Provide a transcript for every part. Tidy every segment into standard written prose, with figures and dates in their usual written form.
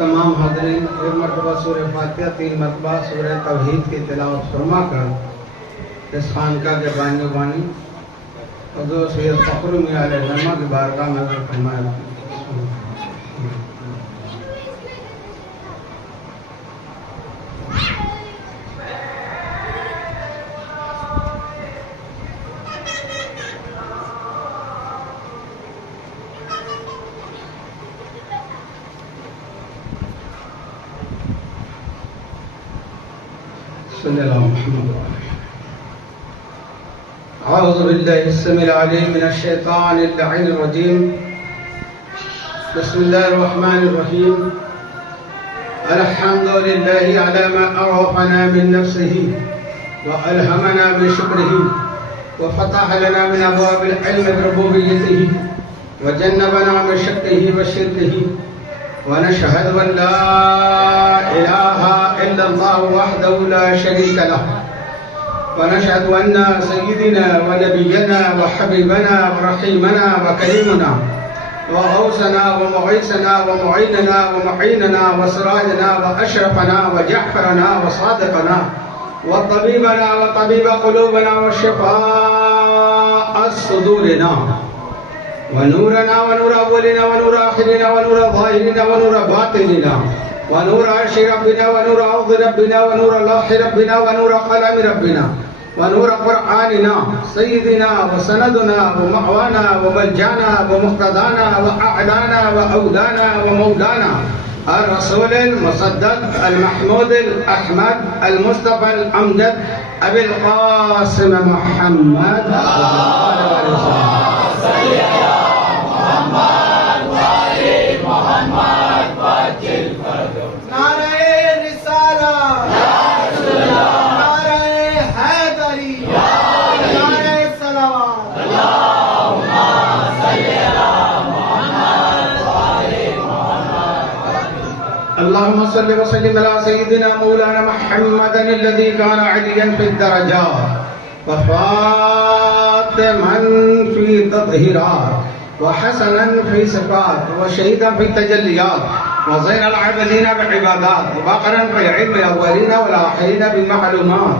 تمام حاضرین ایک مرتبہ سورہ فاتحہ 3 مرتبہ سورہ توحید کی تلاوت فرما کر اس خانقاہ کے بانی و بانی حضور سید فخر میاں علیہ الرحمہ کی بارگاہ میں حضور فرمایا صلی اللہ محمد اعوذ باللہ السمیع العلیم من الشیطان اللعین الرجیم بسم اللہ الرحمن الرحیم الحمد للہ علی ما عرفنا من نفسه وألهمنا بشکره وفتح لنا من ابواب العلم بربوبیته وجنبنا من شکه وشرکه ونشهد أن لا إله إلا الله وحده لا شريك له ونشهد أن سيدنا ونبينا وحبيبنا ورحيمنا وكريمنا وغوثنا ومغيثنا ومعيننا ومعيننا وسراجنا وأشرفنا وجعفرنا وصادقنا وطبيبنا وطبيب قلوبنا وشفاء صدورنا ونورنا ونور أولنا ونور آخرنا ونور ظاهرنا ونور باطننا ونور عرش ربنا ونور أرض ربنا ونور لوح ربنا ونور قلم ربنا ونور قرآننا سيدنا وسندنا ومأوانا وملجانا ومقتدانا وأعلانا وأودانا ومولانا الرسول المصدق المحمود الأحمد المصطفى الأمجد أبي القاسم محمد اللهم صل وسلم على سيدنا مولانا محمد الذي كان عليا في الدرجات وفاطما في تطهيرات وحسنا في صفات وشهيدا في التجليات وزين العابدين بعبادات وبقرا في العلم الاولين والاخرين بالمعلومات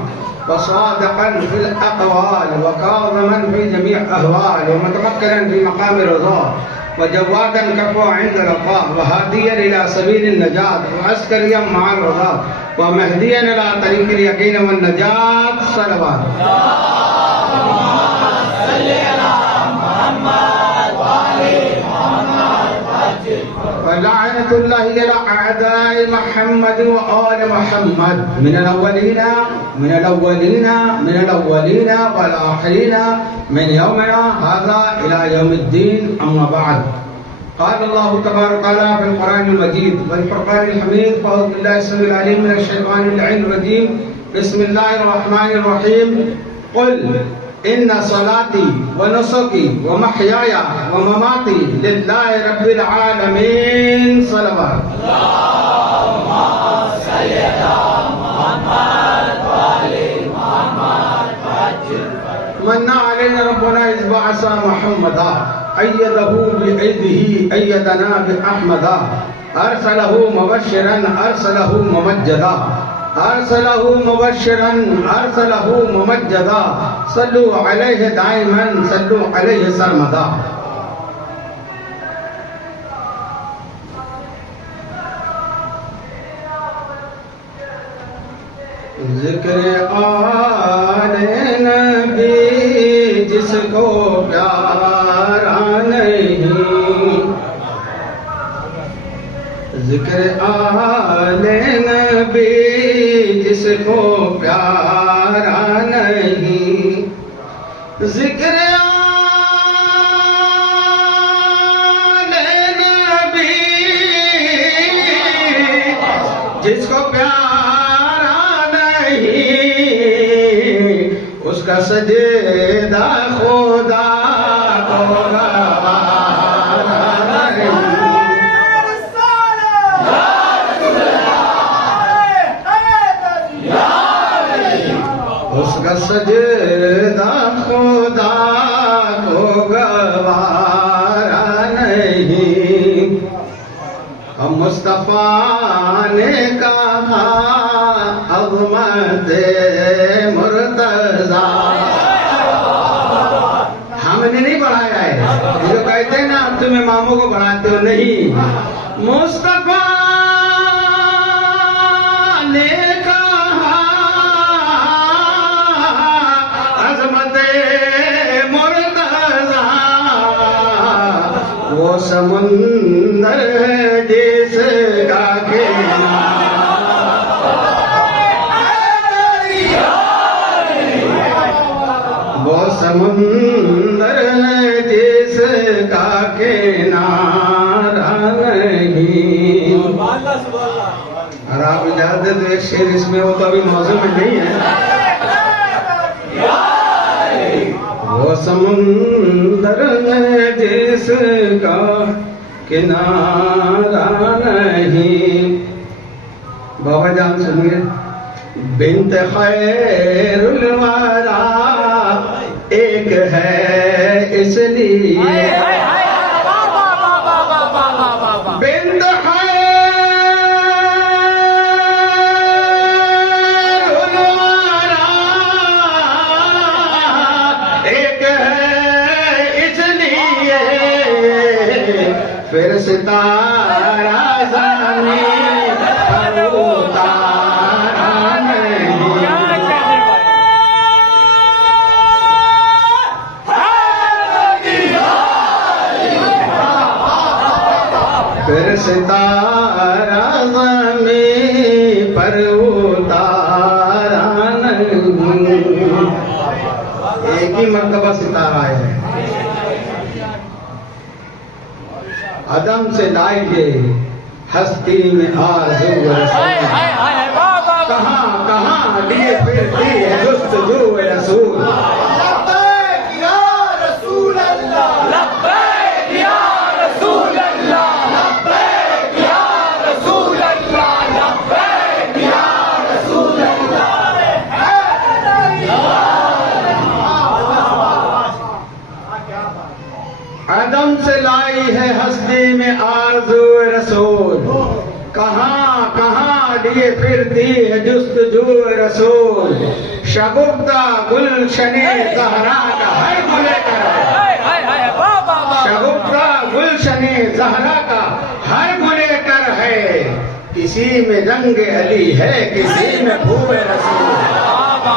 وصادقا في الاقوال وكاظما في جميع الاهوال ومتفكرا في مقام الرضا وجوادا كفوا عند الرضا وهاديا الى سبيل النجاة وعسكريا مع الرضا ومهديا الى طريق اليقين والنجاة صلوات ولعنة الله على أعداء محمد وآل محمد من الأولين والآخرين من يومنا هذا إلى يوم الدين أما بعد قال الله تبارك وتعالى في القرآن المجيد والفرقان الحميد فأعوذ بالله السميع العليم من الشيطان اللعين الرجيم بسم الله الرحمن الرحيم قل إن صلاتي ونسكي ومحياي ومماتي لله رب العالمين صلوات اللهم صل على محمد وآل محمد من علينا ربنا إذ بعث محمدا أيده بأيده أيدنا بأحمدا أرسله مبشرا أرسله ممجدا أرسله مبشرا أرسله ممجدا صلوا عليه دائما صلوا عليه سرمدا ذکر آل نبی جس کو پیارا نہیں ذکر آل نبی جس کو پیارا نہیں ذکر آل نبی جس کو پیارا نہیں اس کا سجدہ خدا کو گوارا نہیں اس کا سجدہ خدا کو گوارا نہیں ہم مصطفیٰ نے کہا عظمت مرتضیٰ. ہم نے نہیں بڑھایا ہے. جو کہتے ہیں نا تم اماموں کو بڑھاتے ہو, نہیں. مصطفیٰ نے کہا عظمت مرتضیٰ, وہ سمندر جس کا وہ سمندر جس کا کنارہ نہیں. اور آپ اجازت دیں تو ایک شعر اس میں, وہ تو ابھی موضوع میں نہیں ہے. وہ سمندر جس کا کنارہ نہیں. بابا جان سنیے. بنت خیر الورا ایک ہے اس لیے, بنت خیر الورا ایک ہے اس لیے, پھر ستارہ زمین پر اتارا نہیں. پھر ستارہ زمین پر اتارا نہیں. ایک ہی مرتبہ ستارہ ہے. عدم سے لائیے ہستی میں آرزو رسول, کہاں کہاں لیے پھرتی ہے جستجو رسول. لبیک یا رسول اللہ, لبیک یا رسول اللہ, لبیک یا رسول اللہ, لبیک یا رسول اللہ. عدم سے لائی ہے ہستی میں آرزو رسول, کہاں کہاں لیے پھرتی ہے جستجو رسول. شگفتہ گلشن زہرا کا ہر گلے کر ہے, شگفتہ گلشن زہرا کا ہر گلے کر ہے. کسی میں رنگ علی ہے, کسی میں بو رسول,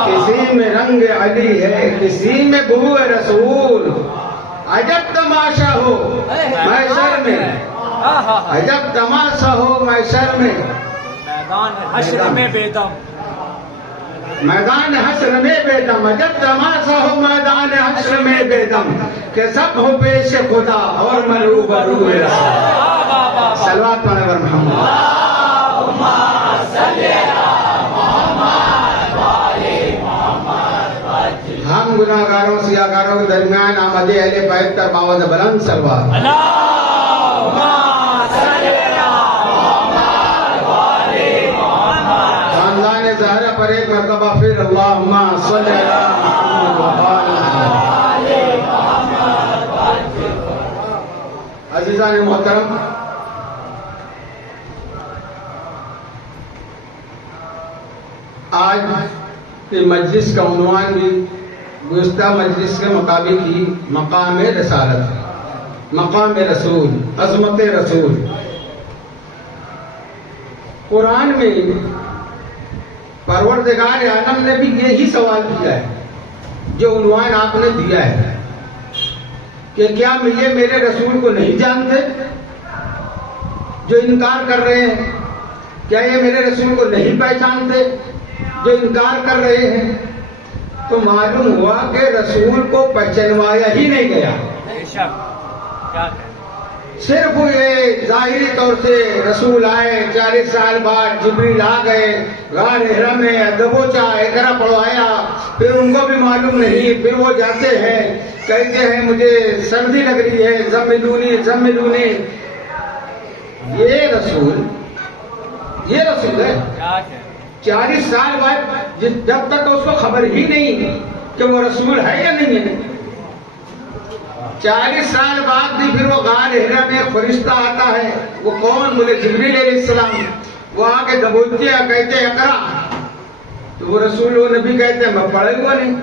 کسی میں رنگ علی ہے, کسی میں بو رسول. عجب تماشا ہو محشر میں, عجب تماشا ہو محشر میں, میدان حشر میں بے دم, میدان حشر میں بے دم. عجب تماشا ہو میدان حشر میں بے دم, کہ سب ہو پیش خدا اور میں روبرو رسول. صلوات پڑھیں بر محمد. ہم گناہگاروں سیاہکاروں کے درمیان آمد اہل بیت پر باوض بلند صلوات. خاندان زہرا پر ایک مرتبہ پھر اللہم صلی علی محمد وآل محمد. عزیزان محترم, آج کی مجلس کا عنوان بھی گزشتہ مجلس کے مطابق ہی مقام رسالت, مقام رسول, عظمت رسول. قرآن میں پروردگار عالم نے بھی یہی سوال کیا ہے جو عنوان آپ نے دیا ہے, کہ کیا یہ میرے رسول کو نہیں جانتے جو انکار کر رہے ہیں؟ کیا یہ میرے رسول کو نہیں پہچانتے جو انکار کر رہے ہیں؟ تو معلوم ہوا کہ رسول کو پہچنوایا ہی نہیں گیا. صرف یہ ظاہری طور سے رسول آئے, 40 سال بعد جبریل آ گئے, غار حرا میں دبوچا اقرا پڑھوایا, پھر ان کو بھی معلوم نہیں, پھر وہ جاتے ہیں کہتے ہیں مجھے سردی لگ رہی ہے, زملونی زملونی. یہ رسول ہے. 40 سال بعد جب تک اس کو خبر ہی نہیں کہ وہ رسول ہے یا نہیں ہے. 40 سال بعد بھی پھر وہ غار ہرا میں فرشتہ آتا ہے. وہ کون؟ بولے جبریل علیہ السلام. وہ آ کے دبوچتے ہیں, کہتے ہیں اقرا. تو وہ رسول و نبی کہتے ہیں میں پڑھے ہوا نہیں.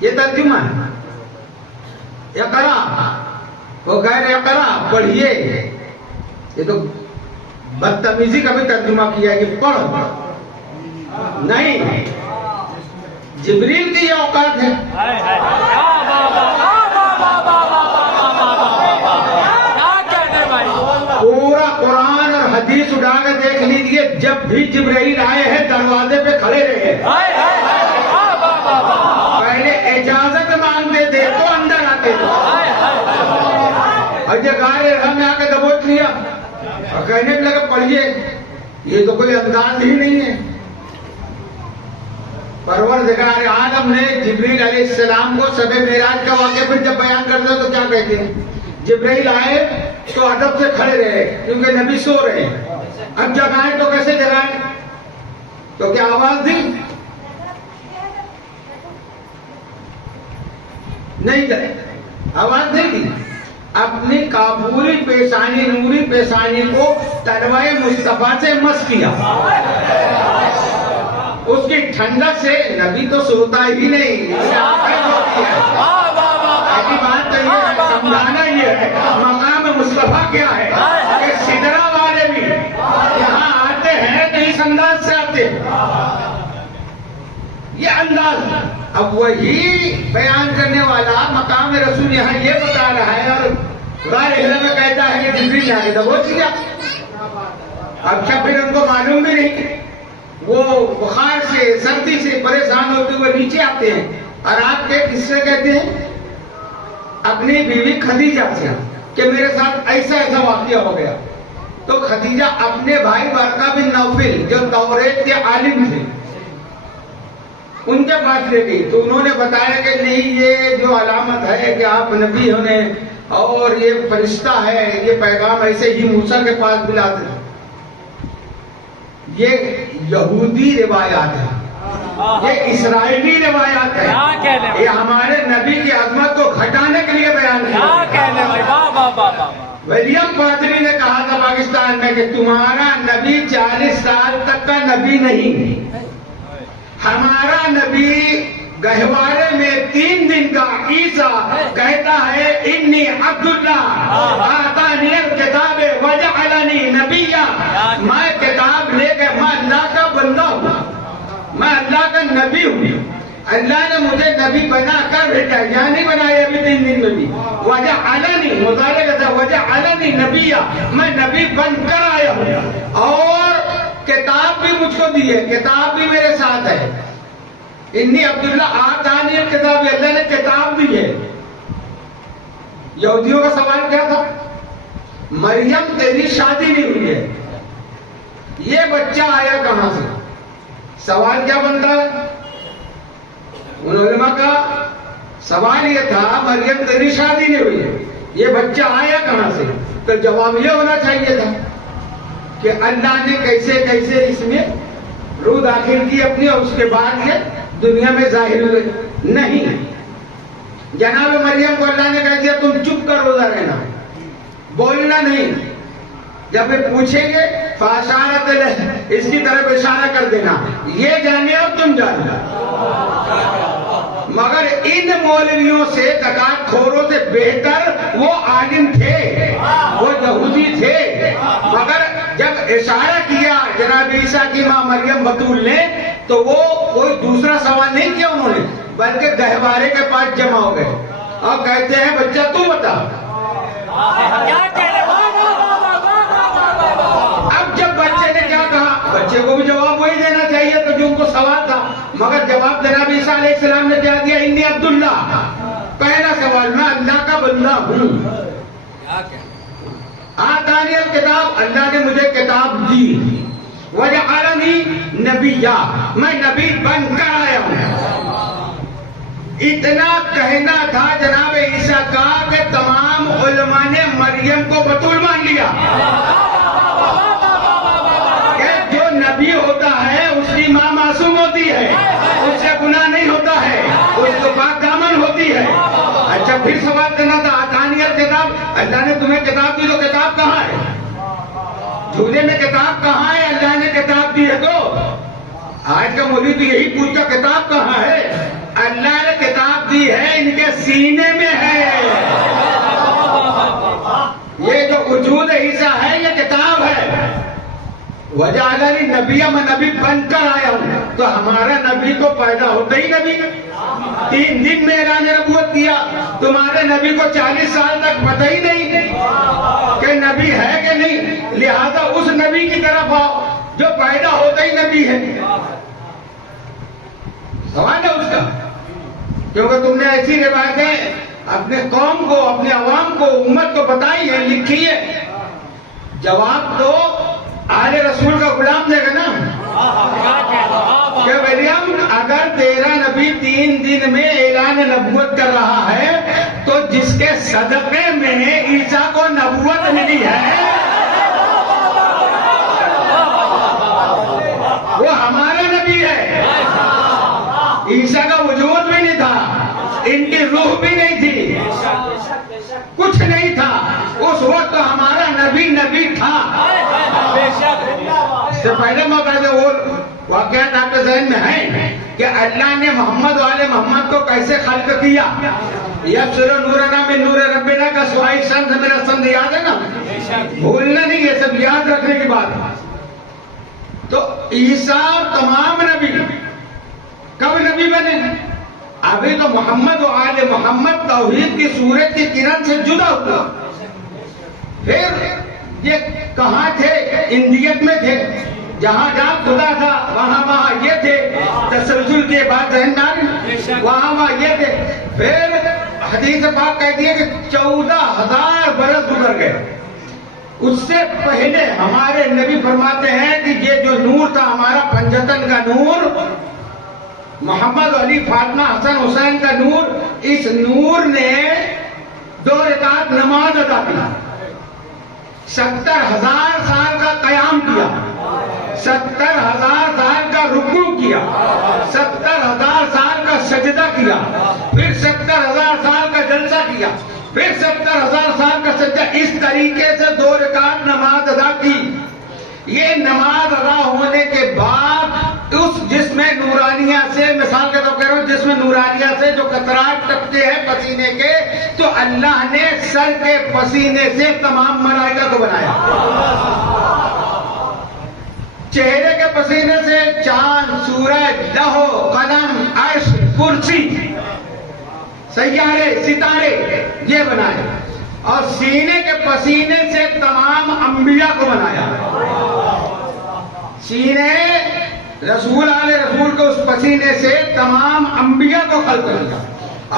یہ ترجمہ ہے اقرا. وہ کہہ رہے اقرا پڑھیے. یہ تو بدتمیزی کا بھی ترجمہ کیا کہ پڑھ. نہیں, جبریل کی یہ اوقات ہے. پورا قرآن اور حدیث اٹھا کے دیکھ لیجئے, جب بھی جبرائیل آئے ہیں دروازے پہ کھڑے رہے. پہلے اجازت مانگتے تھے تو اندر آتے تھے, اور یہ غار ہرا میں آ کے دبوچ لیا اور کہنے لگے پڑھیے. یہ تو کوئی انداز ہی نہیں ہے. پروردگار عالم نے جبریل علیہ السلام کو شب معراج کا واقعہ پھر جب بیان کرتے ہیں تو کیا کہتے ہیں؟ جبریل آئے تو ادب سے کھڑے رہے کیونکہ نبی سو رہے ہیں. اب جگائیں تو کیسے جگائیں؟ تو کیا آواز دی؟ نہیں کرے, آواز نہیں دی. اپنی کافوری پیشانی, نوری پیشانی کو تلوائے مصطفیٰ سے مس کیا. اس کی ٹھنڈک سے نبی تو سوتا ہی نہیں. ایسی بات تو یہ ہے, سمجھانا یہ ہے مقام مصطفیٰ کیا ہے کہ سدرا والے بھی یہاں آتے ہیں تو اس انداز سے آتے ہیں. یہ انداز. اب وہی بیان کرنے والا مقام رسول یہاں یہ بتا رہا ہے اور غار ہرا میں کہتا ہے کہ جبریل آ کے دبوچ لیا. اب کیا پھر ان کو معلوم بھی نہیں. وہ بخار سے, سردی سے پریشان ہوتے ہوئے نیچے آتے ہیں اور آپ کے کس سے کہتے ہیں؟ اپنی بیوی خدیجہ سے کہ میرے ساتھ ایسا ایسا واقعہ ہو گیا. تو خدیجہ اپنے بھائی ورقہ بن نوفل جو توریت کے عالم تھے ان کے پاس لے گئی. تو انہوں نے بتایا کہ نہیں, یہ جو علامت ہے کہ آپ نبی ہونے اور یہ فرشتہ ہے, یہ پیغام ایسے ہی موسیٰ کے پاس ملاتے ہیں. یہ یہودی روایات ہے, یہ اسرائیلی روایات ہے. یہ ہمارے نبی کی عظمت کو گھٹانے کے لیے بیان کیا. ولیم پادری نے کہا تھا پاکستان میں کہ تمہارا نبی 40 سال تک کا نبی نہیں, ہمارا نبی گہوارے میں 3 دن کا عیسیٰ کہتا ہے انی عبداللہ آتانی الکتاب وجعلنی نبیا. میں کتاب لے کے میں اللہ کا بندہ ہوں, میں اللہ کا نبی ہوں. اللہ نے مجھے نبی بنا کر بھیجا, یا نہیں بنایا ابھی 3 دن میں بھی. وجعلنی مطالعہ کرتا ہے وجعلنی نبیا, میں نبی بن کر آیا ہوں اور کتاب بھی مجھ کو دی ہے, کتاب بھی میرے ساتھ ہے. انی عبداللہ آتانی الکتاب, اللہ نے کتاب دی ہے. یہودیوں کا سوال کیا تھا؟ مریم تیری شادی نہیں ہوئی ہے, یہ بچہ آیا کہاں سے؟ سوال کیا بنتا ہے؟ ان علماء کا سوال یہ تھا مریم تیری شادی نہیں ہوئی ہے, یہ بچہ آیا کہاں سے؟ تو جواب یہ ہونا چاہیے تھا کہ اللہ نے کیسے کیسے اس میں روح داخل کی اپنی اور اس کے بعد یہ دنیا میں ظاہر ہوئے. نہیں, جناب مریم کو اللہ نے کہہ دیا تم چپ کر روزہ رہنا, بولنا نہیں. جب یہ پوچھیں گے فاشارت اس کی طرف اشارہ کر دینا, یہ جانے اور تم جاننا. مگر ان مولویوں سے, زکات خوروں سے بہتر وہ عالم تھے, وہ یہودی تھے. مگر جب اشارہ کیا جناب عیسیٰ کی ماں مریم بطول نے تو وہ کوئی دوسرا سوال نہیں کیا انہوں نے, بلکہ گہوارے کے پاس جمع ہو گئے اور کہتے ہیں بچہ تو بتا. اب جب بچے نے کیا کہا, بچے کو بھی جواب وہی دینا چاہیے تو جو ان کو سوال تھا, مگر جواب جناب عیسیٰ علیہ السلام نے کیا دیا انی عبداللہ. پہلا سوال میں اللہ کا بندہ ہوں. آتانی الکتاب, اللہ نے مجھے کتاب دی. وجعلنی نبیا, میں نبی بن کر آیا ہوں. اتنا کہنا تھا جناب عیسیٰ کا کہ تمام علماء نے مریم کو بطول مان لیا کہ جو نبی ہوتا ہے اس کی ماں معصوم ہوتی ہے, اس سے گناہ نہیں ہوتا ہے, اس کو پاک دامن ہوتی ہے. اچھا پھر سوال کرنا تھا آتانیت کتاب، اللہ نے تمہیں کتاب دی تو کتاب کہاں ہے؟ جھولے میں کتاب کہاں ہے؟ اللہ نے کتاب دی ہے تو آج کا مولوی تو یہی پوچھتا کتاب کہاں ہے؟ اللہ نے کتاب دی ہے، ان کے سینے میں ہے۔ یہ جو وجود عیسیٰ ہے یہ کتاب ہے۔ وجعلنی نبیّا، میں نبی بن کر آیا ہوں، تو ہمارا نبی تو پیدا ہوتا ہی نبی 3 دن میں اعلان نبوت کیا۔ تمہارے نبی کو 40 سال تک پتہ ہی نہیں کہ نبی ہے کہ نہیں، لہذا اس نبی کی طرف آؤ جو پیدا ہوتا ہی نبی ہے۔ سوال ہے اس کا، کیونکہ تم نے ایسی روایتیں اپنے قوم کو، اپنے عوام کو، امت کو بتائی ہے، لکھی ہے، جواب تو آل رسول کا غلام دے گا نا کہ ولیم اگر تیرا نبی 3 دن میں اعلان نبوت کر رہا ہے تو جس کے صدقے میں عیسیٰ کو نبوت ملی ہے وہ ہمارا نبی ہے۔ عیسیٰ کا وجود بھی نہیں تھا، ان کی روح بھی نہیں تھی، کچھ نہیں تھا، اس وقت ہمارا نبی نبی تھا۔ اس سے پہلے موقع سے وہ واقعات آپ کے ذہن میں ہیں کہ اللہ نے محمد والے محمد کو کیسے خلق کیا۔ یبصر نورنا من نور ربنا کا سوائی سند میرا سند یاد ہے نا، بھولنا نہیں، یہ سب یاد رکھنے کی بات ہے۔ تو عیسیٰ تمام نبی کب نبی بنے؟ ابھی تو محمد و آل محمد توحید کی سورج کی کرن سے جدا ہوا، پھر یہ کہاں تھے؟ اندیت میں تھے، جہاں جہاں خدا تھا وہاں یہ تھے، تسلسل کے بعد ذہن وہاں یہ تھے۔ پھر حدیث پاک کہتی ہے کہ 14,000 برس گزر گئے، اس سے پہلے ہمارے نبی فرماتے ہیں کہ یہ جو نور تھا ہمارا پنجتن کا نور، محمد علی فاطمہ حسن حسین کا نور، اس نور نے 2 رکعت نماز ادا کی، 70,000 سال کا قیام کیا، 70,000 سال کا رکوع کیا، 70,000 سال کا سجدہ کیا، پھر 70,000 سال کا جلسہ کیا، پھر 70,000 سال کا سجدہ، اس طریقے سے 2 رکعت نماز ادا کی۔ یہ نماز ادا ہونے کے بعد اس جسم نورانیہ سے، مثال کے طور کہہ رہا ہوں، جسم نورانیہ سے جو قطرات ٹپکتے ہیں پسینے کے، تو اللہ نے سر کے پسینے سے تمام ملائکہ کو بنایا، چہرے کے پسینے سے چاند، سورج، لوح قلم، عرش، کرسی، سیارے، ستارے یہ بنائے، اور سینے کے پسینے سے تمام انبیاء کو بنایا۔ سینے رسول آل رسول کو اس پسینے سے تمام انبیاء کو خلق کیا،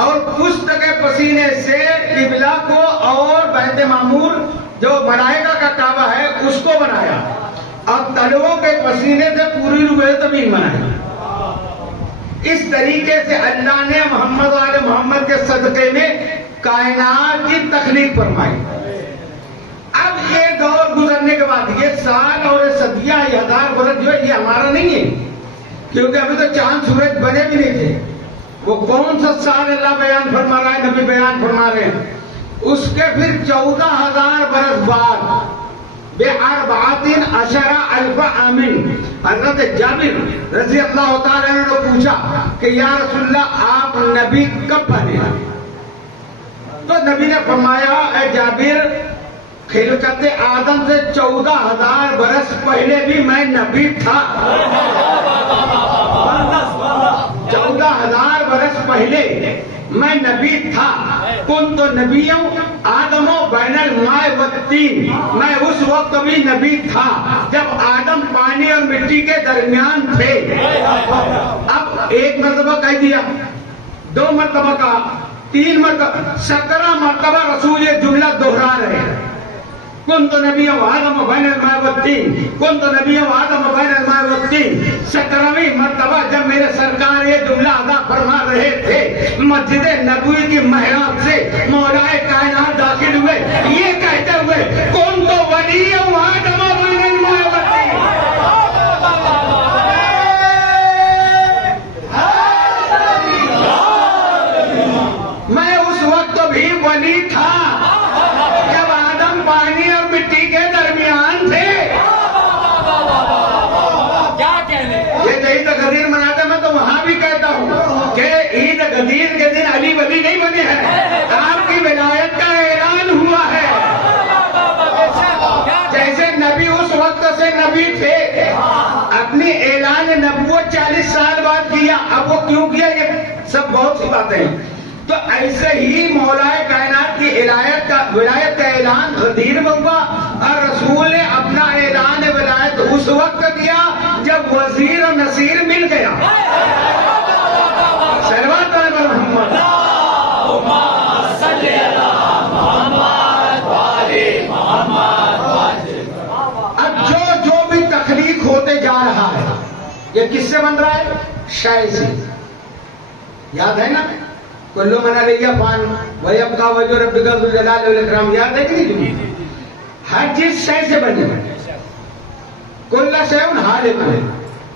اور پشت کے پسینے سے قبلہ کو اور بیت معمور جو ملائکہ کا کعبہ ہے اس کو بنایا، اور تلووں کے پسینے سے پوری روح زمین بنائی۔ اس طریقے سے اللہ نے محمد والے محمد کے صدقے میں کائنات کی تخلیق فرمائی۔ اب یہ دور گزرنے کے بعد یہ سال اور یہ صدیاں، یہ 1000 برس جو ہے یہ ہمارا نہیں ہے، کیونکہ ابھی تو چاند سورج بنے بھی نہیں تھے۔ وہ کون سا سال اللہ بیان فرما رہا ہے، نبی بیان فرما رہے ہیں، اس کے پھر 14,000 برس بعد ب14,000 عام حضرت جابر رضی اللہ تعالیٰ عنہ نے پوچھا کہ یا رسول اللہ آپ نبی کب بنے؟ تو نبی نے فرمایا اے جابر، خلقت آدم سے 14,000 برس پہلے بھی میں نبی تھا۔ 14,000 برس پہلے میں نبی تھا۔ کنت نبی آدم بین الماء والطین، میں اس وقت بھی نبی تھا جب آدم پانی اور مٹی کے درمیان تھے۔ اب ایک مرتبہ کہہ دیا، 2 مرتبہ کہا، 3 مرتبہ، 17 مرتبہ رسول یہ جملہ دہرا رہے ہیں، کنت نبی آدم بین الماء والطین، کنت نبی آدم بین الماء والطین۔ 17ویں مرتبہ جب میرے سرکار یہ جملہ ادا فرما رہے تھے، مسجد نبوی کی محراب سے مولا کائنات داخل ہوئے یہ کہتے ہوئے کنت ولی آدم بین الماء والطین۔ میں اس وقت بھی غدیر کے دن علی ولی نہیں بنے ہیں، آپ کی ولایت کا اعلان ہوا ہے۔ جیسے نبی اس وقت سے نبی تھے، اپنی اعلان نبوت 40 سال بعد کیا، اب وہ کیوں کیا یہ سب بہت سی باتیں ہیں۔ تو ایسے ہی مولا کائنات کی ولایت کا اعلان غدیر میں ہوا، اور رسول نے اپنا اعلان ولایت اس وقت دیا جب وزیر اور نصیر مل گیا۔ صلوات علی محمد۔ اب جو بھی تخلیق ہوتے جا رہا ہے یہ کس سے بن رہا ہے؟ شے سے۔ یاد ہے نا؟ کلو من علیہ فان ویبقی وجہ ربک ذو الجلال والاکرام، یاد ہے کہ نہیں؟ ہر چیز شے سے بنی ہے، کل شیء ہالک ہے،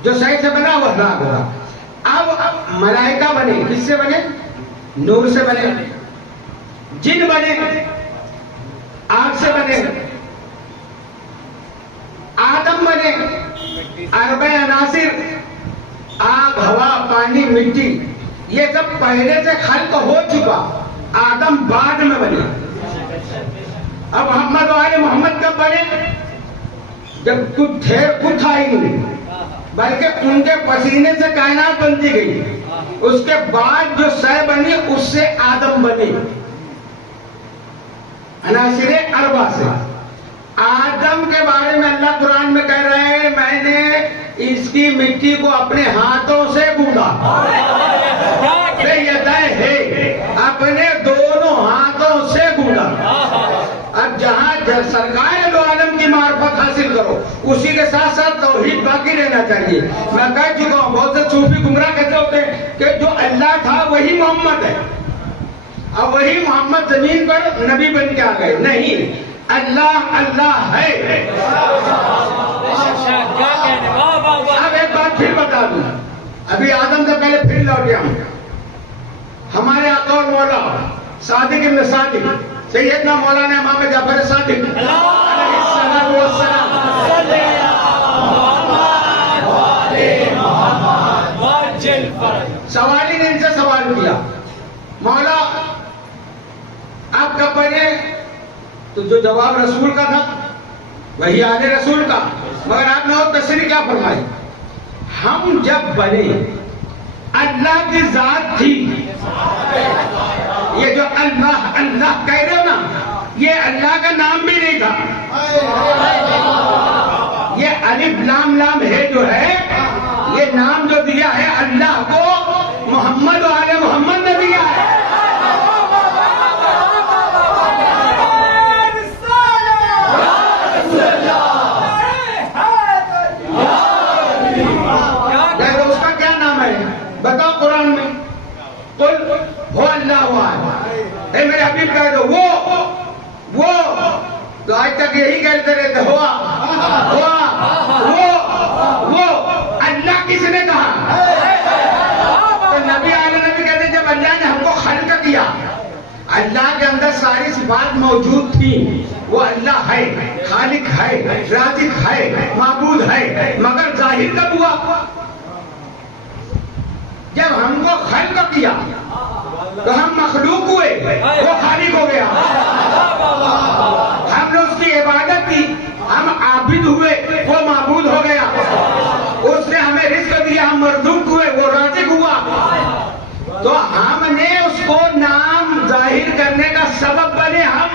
جو شے سے بنا وہ ہلاک ہوگا۔ اب ملائکہ بنے، کس سے بنے؟ نور سے بنے۔ جن بنے، آگ سے بنے۔ آدم بنے، اربع عناصر، آگ، ہوا، پانی، مٹی، یہ سب پہلے سے خلق ہو چکا، آدم بعد میں بنے۔ اب محمد و آل محمد کب بنے؟ جب کچھ تھا ہی نہیں، بلکہ ان کے پسینے سے کائنات بنتی گئی، اس کے بعد جو شے بنی اس سے آدم بنے، عناصر اربع سے۔ آدم کے بارے میں اللہ قرآن میں کہہ رہے ہیں میں نے اس کی مٹی کو اپنے ہاتھوں سے گوندا، اپنے دونوں ہاتھوں سے گوندا۔ اب جہاں سرکار دو عالم کی معرفت حاصل کرو، اسی کے ساتھ ساتھ توحید باقی رہنا چاہیے۔ میں کہہ چکا ہوں، بہت سے صوفی گمراہ کہتے ہوتے ہیں کہ جو اللہ تھا وہی محمد ہے، اب وہی محمد زمین پر نبی بن کے آ گئے۔ نہیں، اللہ اللہ ہے۔ اب ایک بات پھر بتا دوں، ابھی آدم سے پہلے پھر لوٹے ہم، ہمارے آقا اور مولا صادق ابن صادق سیدنا مولانا امام جعفر صادق علیہ الصلوۃ والسلام، سوالی نے ان سے سوال کیا، مولا آپ کب بنے؟ تو جو جواب رسول کا تھا وہی آل رسول کا، مگر آپ نے اور تشریح کیا فرمائی؟ ہم جب بنے اللہ کی ذات تھی، یہ جو اللہ اللہ کہہ رہے ہو نا، یہ اللہ کا نام بھی نہیں تھا، یہ الف لام لام ہے جو ہے، یہ نام جو دیا ہے اللہ کو محمد و آل محمد نے دیا ہے۔ بتاؤ قرآن میں، قل ہو اللہ احد، اے میرے حبیب کہہ دو وہ تو آج تک یہی کہتے رہتے ہوا وہ اللہ کس نے کہا؟ تو نبی آل نبی کہتے جب اللہ نے ہم کو خلق کیا، اللہ کے اندر ساری صفات موجود تھی، وہ اللہ ہے، خالق ہے، رازق ہے، معبود ہے، مگر ظاہر کب ہوا؟ جب ہم کو خلق کیا تو ہم مخلوق ہوئے، وہ خالق ہو گیا، ہم نے اس کی عبادت کی، ہم عابد ہوئے، وہ معبود ہو گیا، اس نے ہمیں رزق دیا، ہم مرزوق ہوئے، وہ رازق ہوا۔ تو ہم نے اس کو نام ظاہر کرنے کا سبب بنے ہم،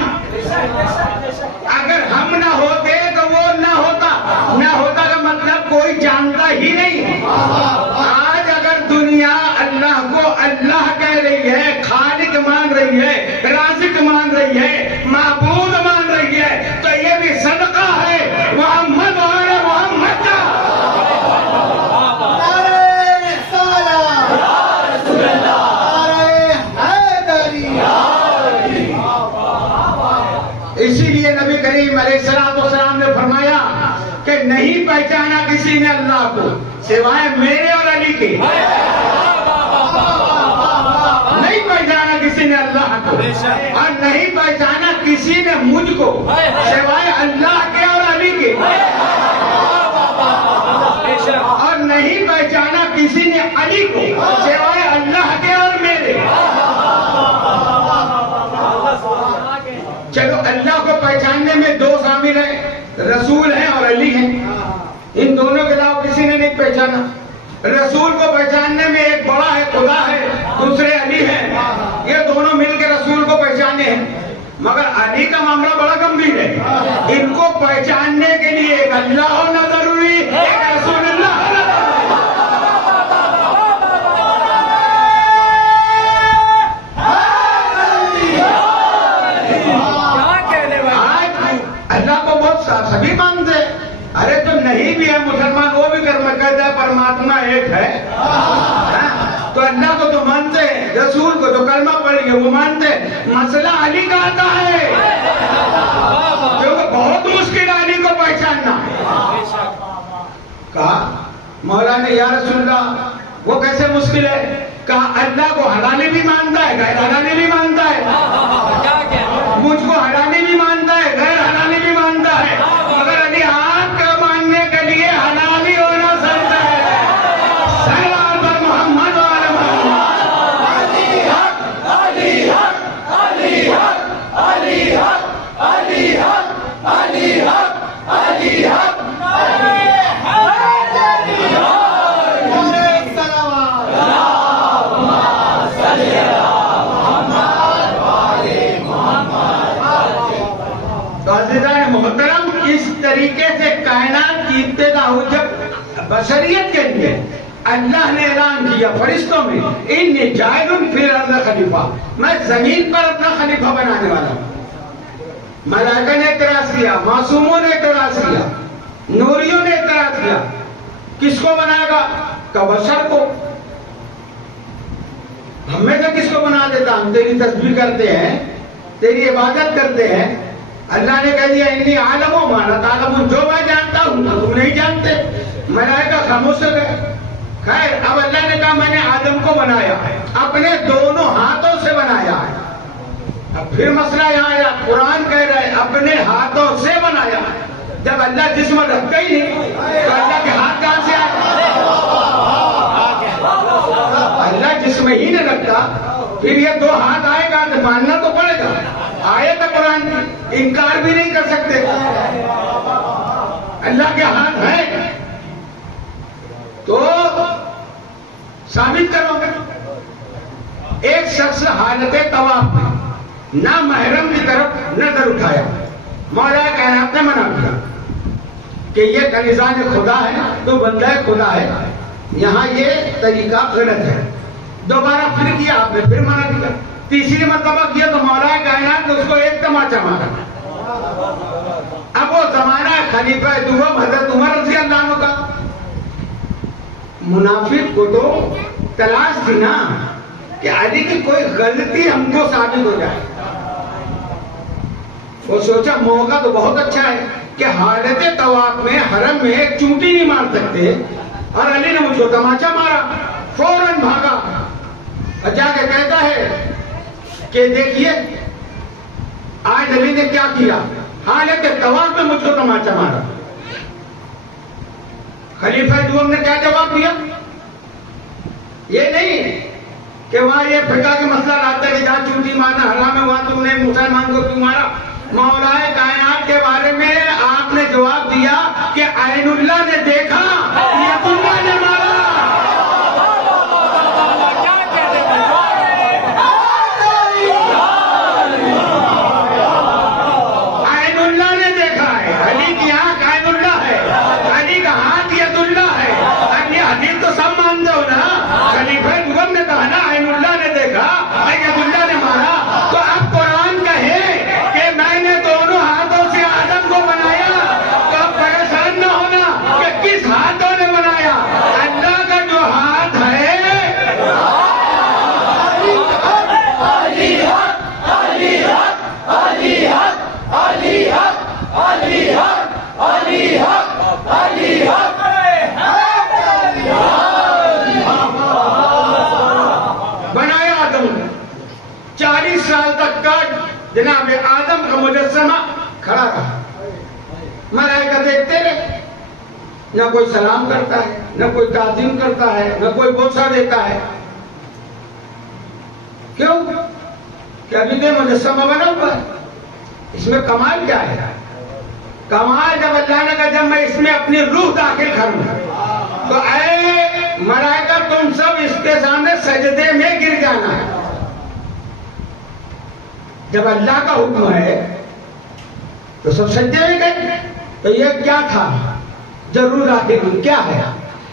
اگر ہم نہ ہوتے تو وہ نہ ہوتا کا مطلب کوئی جانتا ہی نہیں۔ آج اگر دنیا اللہ کو اللہ کہہ رہی ہے، خالق مان رہی ہے، رازق مان رہی ہے، معبود مان رہی ہے، تو یہ بھی صدقہ ہے محمد اور محمد کا۔ اسی لیے نبی کریم علیہ السلام نے فرمایا کہ نہیں پہچانا کسی نے اللہ کو سوائے میرے اور علی کے، نہیں پہچانا کسی نے اللہ کو، اور نہیں پہچانا کسی نے مجھ کو سوائے اللہ کے اور علی کے، اور نہیں پہچانا کسی نے علی کو سوائے اللہ کے اور میرے۔ رسول کو پہچاننے میں ایک بڑا ہے خدا ہے، دوسرے علی ہے، یہ دونوں مل کے رسول کو پہچانے ہیں، مگر علی کا معاملہ بڑا گمبھیر ہے۔ ان کو پہچاننے کے لیے ایک اللہ ہونا ضروری، ایک رسول اللہ ہونا ضروری۔ اللہ کو بہت سبھی مانتے ہیں، ارے جو نہیں بھی ہے مسلمان وہ بھی کہتا ہے پرماتما ایک ہے، تو اللہ کو تو مانتے ہیں، رسول کو جو کلمہ پڑھ گئے وہ مانتے ہیں، مسئلہ علی کا آتا ہے کیونکہ بہت مشکل علی کو پہچاننا۔ کہا مولا نے یا رسول اللہ وہ کیسے مشکل ہے؟ کہا اللہ کو حلالی بھی مانتا ہے، غیر حلالی بھی مانتا ہے، مجھ کو حلالی بھی مانتا ہے، غیر حلالی بھی مانتا ہے، مگر علی آپ کا ماننے کے لیے حلالی ہونا سرتا ہے۔ سلام پر محمد وعلی محمد۔ علی حق، علی حق، علی حق، علی حق، علی حق، علی حق، علی حق۔ محترم اس طریقے سے کائنات کی ابتدا ہو جب بشریت کے لیے اللہ نے اعلان کیا فرشتوں میں انی جاعل فی الارض خلیفہ، میں زمین پر اپنا خلیفہ بنانے والا ہوں۔ ملائکہ نے اعتراض کیا، معصوموں نے اعتراض کیا، نوریوں نے اعتراض کیا، کس کو بنائے گا؟ کہ بشر کو، ہم میں سے کس کو بنا دیتا؟ ہم تیری تسبیح کرتے ہیں، تیری عبادت کرتے ہیں۔ اللہ نے کہہ دیا انی عالم و ما لا تعلمون، جو میں جانتا ہوں تم نہیں جانتے۔ ملائکہ خاموش ہو گئے۔ خیر اب اللہ نے کہا میں نے آدم کو بنایا ہے، اپنے دونوں ہاتھوں سے بنایا ہے۔ اب پھر مسئلہ یہاں آیا، قرآن کہہ رہا ہے اپنے ہاتھوں سے بنایا ہے۔ جب اللہ جسم رکھتا ہی نہیں تو اللہ کے ہاتھ کہاں سے آئے؟ اللہ جسم ہی نہیں رکھتا، پھر یہ دو ہاتھ آئے گا تو ماننا تو پڑے گا۔ آیت قرآن کی انکار بھی نہیں کر سکتے، اللہ کے ہاتھ ہیں تو ثابت کرو۔ ایک شخص حالت طواف میں نہ محرم کی طرف نظر اٹھایا، مولا کائنات نے منع کیا کہ یہ کنیزان خدا ہے تو بندہ خدا ہے، یہاں یہ طریقہ غلط ہے۔ دوبارہ پھر کیا، آپ نے پھر منع کیا، تیسری مرتبہ کیا تو مولا کائنات نے اس کو ایک تماچا مارا۔ اب وہ زمانہ خلیفہ دوم حضرت عمر رضی اللہ عنہ کا، منافق کو تو تلاش تھی نا کہ علی کی کوئی غلطی ہم کو ثابت ہو جائے۔ وہ سوچا موقع تو بہت اچھا ہے کہ حالت طواف میں حرم میں ایک چونٹی نہیں مار سکتے، اور علی نے مجھ کو تماچا مارا۔ فوراً بھاگا اور جا کے کہتا ہے کہ دیکھیے آج علی نے کیا کیا، حالت طواف میں مجھ کو تماچا مارا۔ خلیفہ دوم نے کیا جواب دیا؟ یہ نہیں کہ وہاں یہ فقہ کے مسئلہ لاتا ہے کہ جہاں چونٹی مارنا حرام ہے وہاں تم نے مسلمان کو کیوں مارا۔ مولا کائنات کے بارے میں آپ نے جواب دیا کہ عین اللہ نے دیکھا، یہ اللہ نے مارا۔ جناب آدم کا مجسمہ کھڑا رہا، ملائکہ دیکھتے رہے، نہ کوئی سلام کرتا ہے، نہ کوئی تعظیم کرتا ہے، نہ کوئی بوسہ دیتا ہے۔ کیوں؟ کہ ابھی تو مجسمہ بنا ہوا ہے، اس میں کمال کیا ہے؟ کمال جب اللہ نے کہا جب میں اس میں اپنی روح داخل کروں تو اے ملائکہ تم سب اس کے سامنے سجدے میں گر جانا ہے. جب اللہ کا حکم ہے تو سب سجدے میں گئے. تو یہ کیا تھا؟ ضرور آخر کیا ہے؟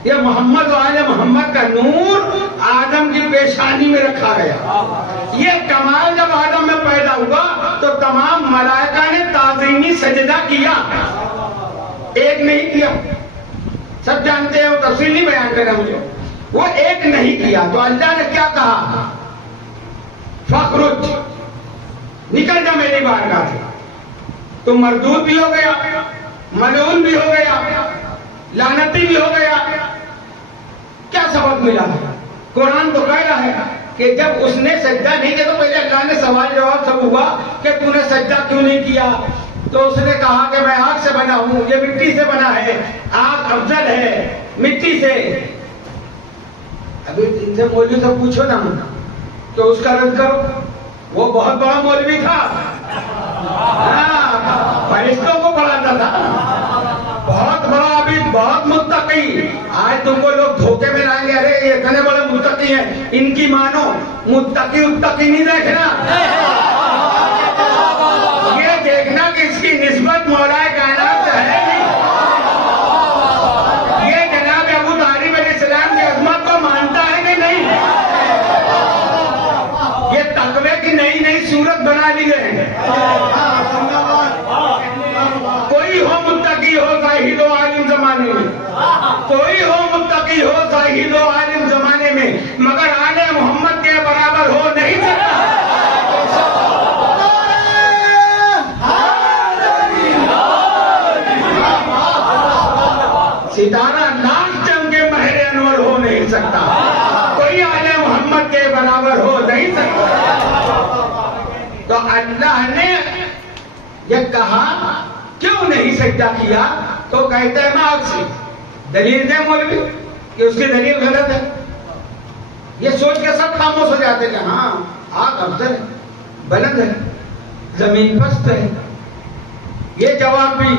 یہ محمد و آل محمد کا نور آدم کی پیشانی میں رکھا گیا. یہ کمال جب آدم میں پیدا ہوا تو تمام ملائکہ نے تعظیمی سجدہ کیا. ایک نہیں کیا. سب جانتے ہیں, وہ تفصیل نہیں بیان کرنا مجھے. وہ ایک نہیں کیا تو اللہ نے کیا کہا؟ فخرج, نکل جا میری بارگاہ سے. تو مردود بھی ہو گیا, ملعون بھی ہو گیا, لعنتی بھی ہو گیا. کیا سبق ملا؟ قرآن تو کہہ رہا ہے کہ جب اس نے سجدہ نہیں کیا تو پہلے اللہ نے سوال جواب سب ہوا کہ تو نے سجدہ کیوں نہیں کیا؟ تو اس نے کہا کہ میں آگ سے بنا ہوں, یہ مٹی سے بنا ہے, آگ افضل ہے مٹی سے. ابھی ان سے مولوی سے پوچھو نا تو اس کا رد کرو. وہ بہت بڑا مولوی تھا, فرشتوں کو پڑھاتا تھا, بہت بڑا, ابھی بہت متقی. آج تم کو لوگ دھوکے میں لائیں گے, ارے یہ اتنے بڑے متقی ہیں, ان کی مانو. متقی نہیں دیکھنا, یہ دیکھنا کہ اس کی نسبت مولا کائنات سے ہے نہیں. یہ جناب ابو طالب علیہ السلام کی عظمت کو مانتا ہے کہ نہیں. یہ تقوی کی نئی نئی صورت بنا لی ہے. کوئی ہو متقی ہو زاہد و عالم زمانے میں, کوئی ہو متقی ہو زاہد و عالم زمانے میں, مگر آل محمد کے برابر ہو نہیں سکتا. ستارہ لاکھ چمکے مہر انور ہو نہیں سکتا, کوئی آل محمد کے برابر ہو نہیں سکتا. تو اللہ نے یہ کہا کیوں نہیں سجدہ کیا؟ تو کہتے ہیں میں آگ سے. دلیل دے مولوی کہ اس کی دلیل غلط ہے. یہ سوچ کے سب خاموش ہو جاتے کہ ہاں آگ افضل ہے, بلند ہے, زمین پست ہے. یہ جواب بھی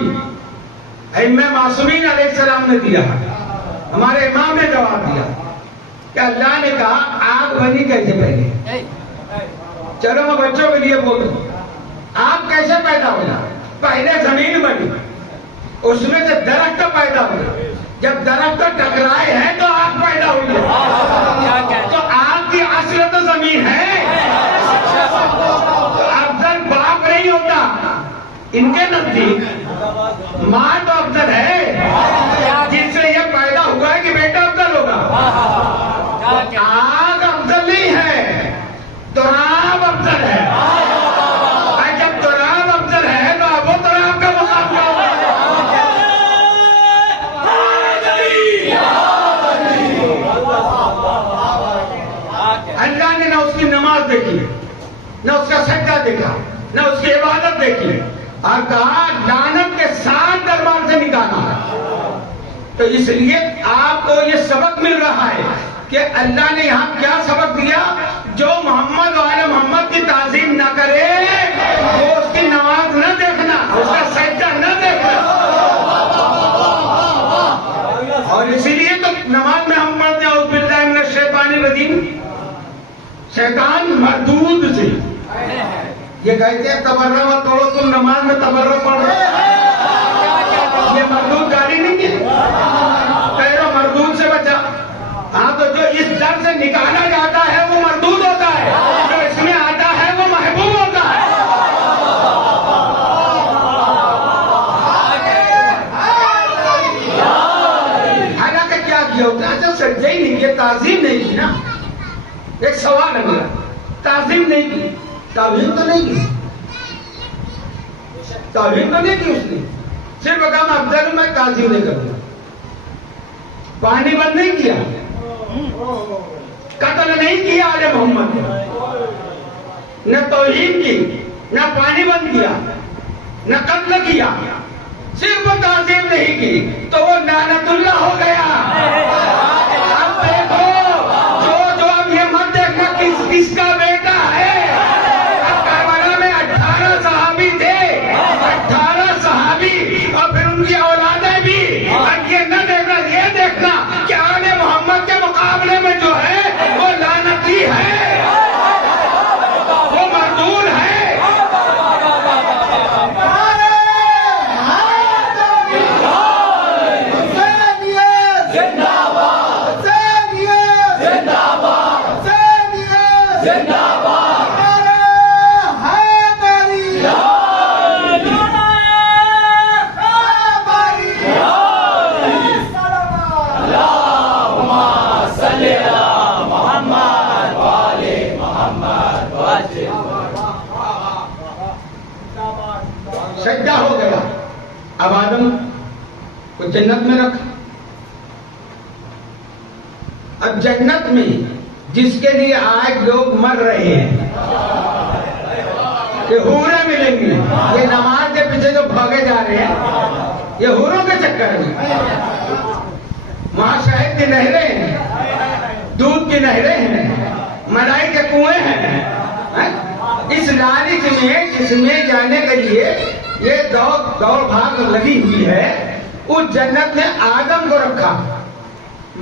ائمہ معصومین علیہ السلام نے دیا, ہمارے امام نے جواب دیا کہ اللہ نے کہا آگ بنی کیسے پہلے. چلو میں بچوں کے لیے بولوں, آگ کیسے پیدا ہونا؟ پہلے زمین بنی, اس میں سے درخت پیدا ہوا, جب درخت ٹکرائے ہیں تو آگ پیدا ہوئی ہے. تو آگ کی اصل تو زمین ہے. افضل باپ نہیں ہوتا ان کے نزدیک, ماں تو افضل ہے جس سے یہ پیدا ہوا ہے کہ بیٹا افضل ہوگا. آگ افضل نہیں ہے, تراب افضل ہے. جب تراب افضل ہے تو اب وہ تراب کا مقام کیا ہوگا؟ اللہ نے نہ اس کی نماز دیکھی, نہ اس کا سجدہ دیکھا, نہ اس کی عبادت دیکھی, اور کہا لعنت کے ساتھ دربار سے نکالا. تو اس لیے آپ کو یہ سبق مل رہا ہے کہ اللہ نے یہاں کیا سبق دیا؟ جو محمد و آل محمد کی تعظیم نہ کرے وہ اس کی نماز نہ دیکھنا, اس کا سجدہ نہ دیکھنا. اور اسی لیے تو نماز میں ہم پڑھتے ہیں اعوذ باللہ من الشیطان الرجیم, شیطان مردود سے. یہ کہتے ہیں تبرہ مت پڑھو, تم نماز میں تبرہ پڑھو. یہ مردود گالی نہیں ہے, پہلو مردود سے بچا. ہاں تو جو اس در سے نکالا جاتا ہے وہ مردود ہوتا ہے, جو اس میں آتا ہے وہ محبوب ہوتا ہے. حالانکہ کیا کیا ہوتا ہے؟ اچھا سجدہ ہی نہیں کیا, تعظیم نہیں کی نا. ایک سوال ہے میرا, تعظیم نہیں کی, تعظیم تو نہیں کی, تعظیم تو نہیں کی اس نے, صرف کہا میں افضل ہوں, میں تعظیم نہیں کروں. پانی بند نہیں کیا, قتل نہیں کیا آل محمد نے, نہ توہین کی, نہ پانی بند کیا, نہ قتل کیا, صرف تعظیم نہیں کی تو وہ لعنت اللہ ہو گیا. اب دیکھو جو اب یہ مت دیکھنا کس کا بیٹا ہے. کربلا میں 18 صحابی تھے, 18 صحابی, اور پھر ان کی اولادیں بھی. اور یہ نہ دیکھنا, یہ دیکھنا کہ آل محمد کے کو جنت میں رکھ. اب جنت میں جس کے لیے آج لوگ مر رہے ہیں کہ حوریں ملیں گی، یہ نماز کے پیچھے جو بھاگے جا رہے ہیں یہ حوروں کے چکر میں. وہاں شہد کی نہریں ہیں، دودھ کی نہریں ہیں، ملائی کے کنویں ہیں. اس لالچ میں جس میں جانے کے لیے یہ دوڑ بھاگ لگی ہوئی ہے، اس جنت نے آدم کو رکھا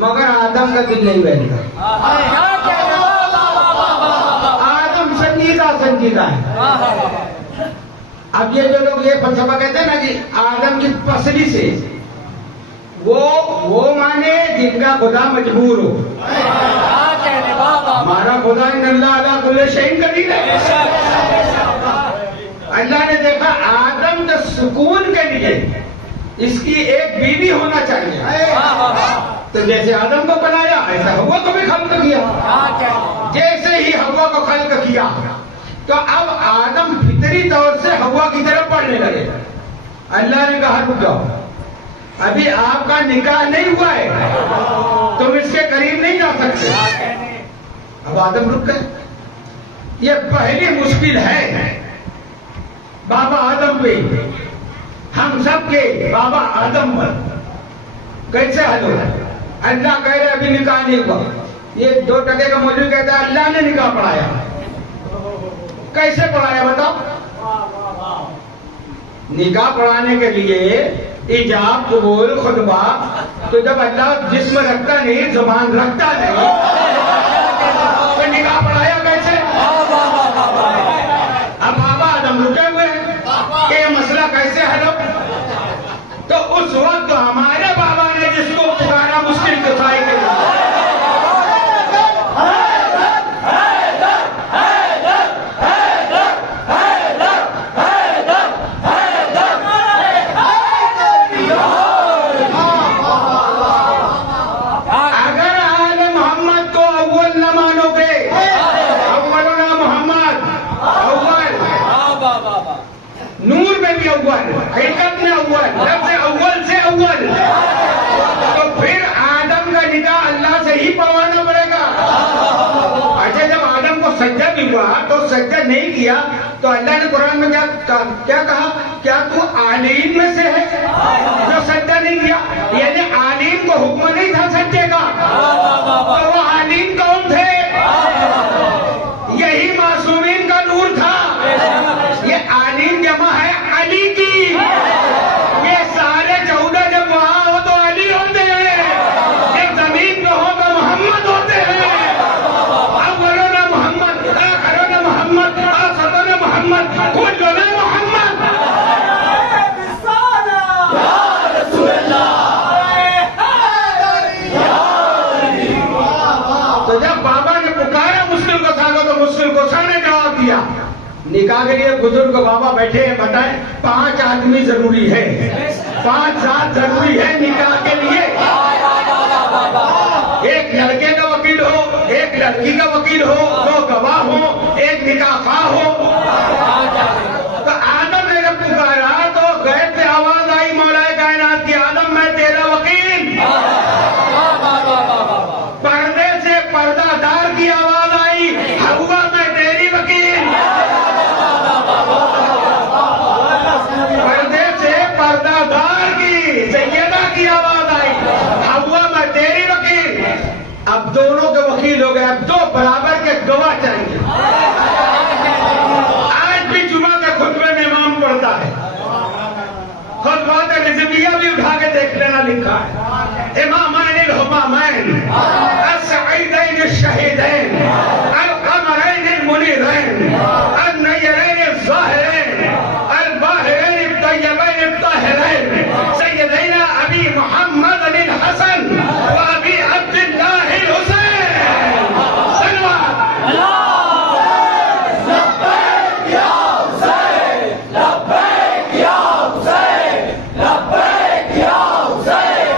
مگر آدم کا دل نہیں بہلتا. آدم سنجیدہ ہے. اب یہ جو لوگ یہ فلسفہ کہتے ہیں نا کہ آدم کی پسلی سے وہ مانے جن کا خدا مجبور ہو. ہمارا خدا ان اللہ علی کل شیء قدیر ہے. اللہ نے دیکھا آدم کے سکون کے لیے اس کی ایک بیوی ہونا چاہیے، تو جیسے آدم کو بنایا ایسا ہوا کو بھی خلق کیا. جیسے ہی ہوا کو خلق کیا تو اب آدم فطری طور سے ہوا کی طرف بڑھنے لگے. اللہ نے کہا رک جاؤ، ابھی آپ کا نکاح نہیں ہوا ہے، تم اس کے قریب نہیں جا سکتے. اب آدم رک گئے. یہ پہلی مشکل ہے بابا آدم پہ، ہم سب کے بابا آدم پر کیسے حل ہو. اللہ کہہ رہے ابھی نکاح نہیں ہوا. یہ 2 ٹکے کا مولوی کہتا ہے اللہ نے نکاح پڑھایا. کیسے پڑھایا بتاؤ؟ نکاح پڑھانے کے لیے ایجاب قبول خطبہ، تو جب اللہ جسم رکھتا نہیں زبان رکھتا نہیں تو نکاح پڑھایا کیسے؟ اب بابا آدم رکے ہوئے ہیں کہ یہ مسئلہ کیسے حل ہو. تو اس وقت ہمارے بابا نے جس کو پکارا مشکل کسائی کے لیے، حقیقت میں اول، لفظ اول سے اول، تو پھر آدم کا نکاح اللہ سے ہی پڑھوانا پڑے گا. اچھا جب آدم کو سجدہ بھی ہوا تو سجدہ نہیں کیا تو اللہ نے قرآن میں کیا کہا؟ کیا تو عالین میں سے ہے جو سجدہ نہیں کیا؟ یعنی عالین کو حکم نہیں تھا سجدے کا. تو وہ عالین کون تھے؟ یہی معصومین کا نور تھا. یہ عالین جمع ہے علی کی. یہ سارے 14 جب وہاں ہو تو علی ہوتے ہیں، جب زمین پہ ہو تو محمد ہوتے ہیں. اولنا محمد، آخرنا محمد، آخرنا محمد، کلنا محمد. تو جب بابا نے پکارا مشکل کو ساگو تو مشکل کو سا نے جواب دیا. نکاح کے لیے بزرگ بابا بیٹھے ہیں، بتائیں 5 آدمی ضروری ہے، 5 ذات ضروری ہے نکاح کے لیے. ایک لڑکے کا وکیل ہو، ایک لڑکی کا وکیل ہو، 2 گواہ ہو، ایک نکاح خواہ ہو. تو آدم نے جب پکارا تو غیب سے آواز آئی مولا کائنات کی، آدم میں تیرا وکیل. پردے سے پردہ دار کی آواز آئی، ہوا میں تیری وکیل. پردے سے پردہ دار کی سیدہ کی آواز آئی، ہوا میں تیری وکیل. اب دونوں کے وکیل ہو گئے. اب 2 برابر کے گواہ چاہیے. آج بھی جمعہ کے خطبے میں امام پڑھتا ہے، خطبات نظمیہ بھی اٹھا کے دیکھ لینا لکھا ہے. امامین الہمامین، السعیدین الشہیدین، القمرین المنیرین، النیرین الظاہرین، الباہرین الطیبین الطاہرین، سیدنا ابی محمد الحسن و ابی عبداللہ الحسین. صلوات لبیک یا حسین، لبیک یا حسین، لبیک یا حسین.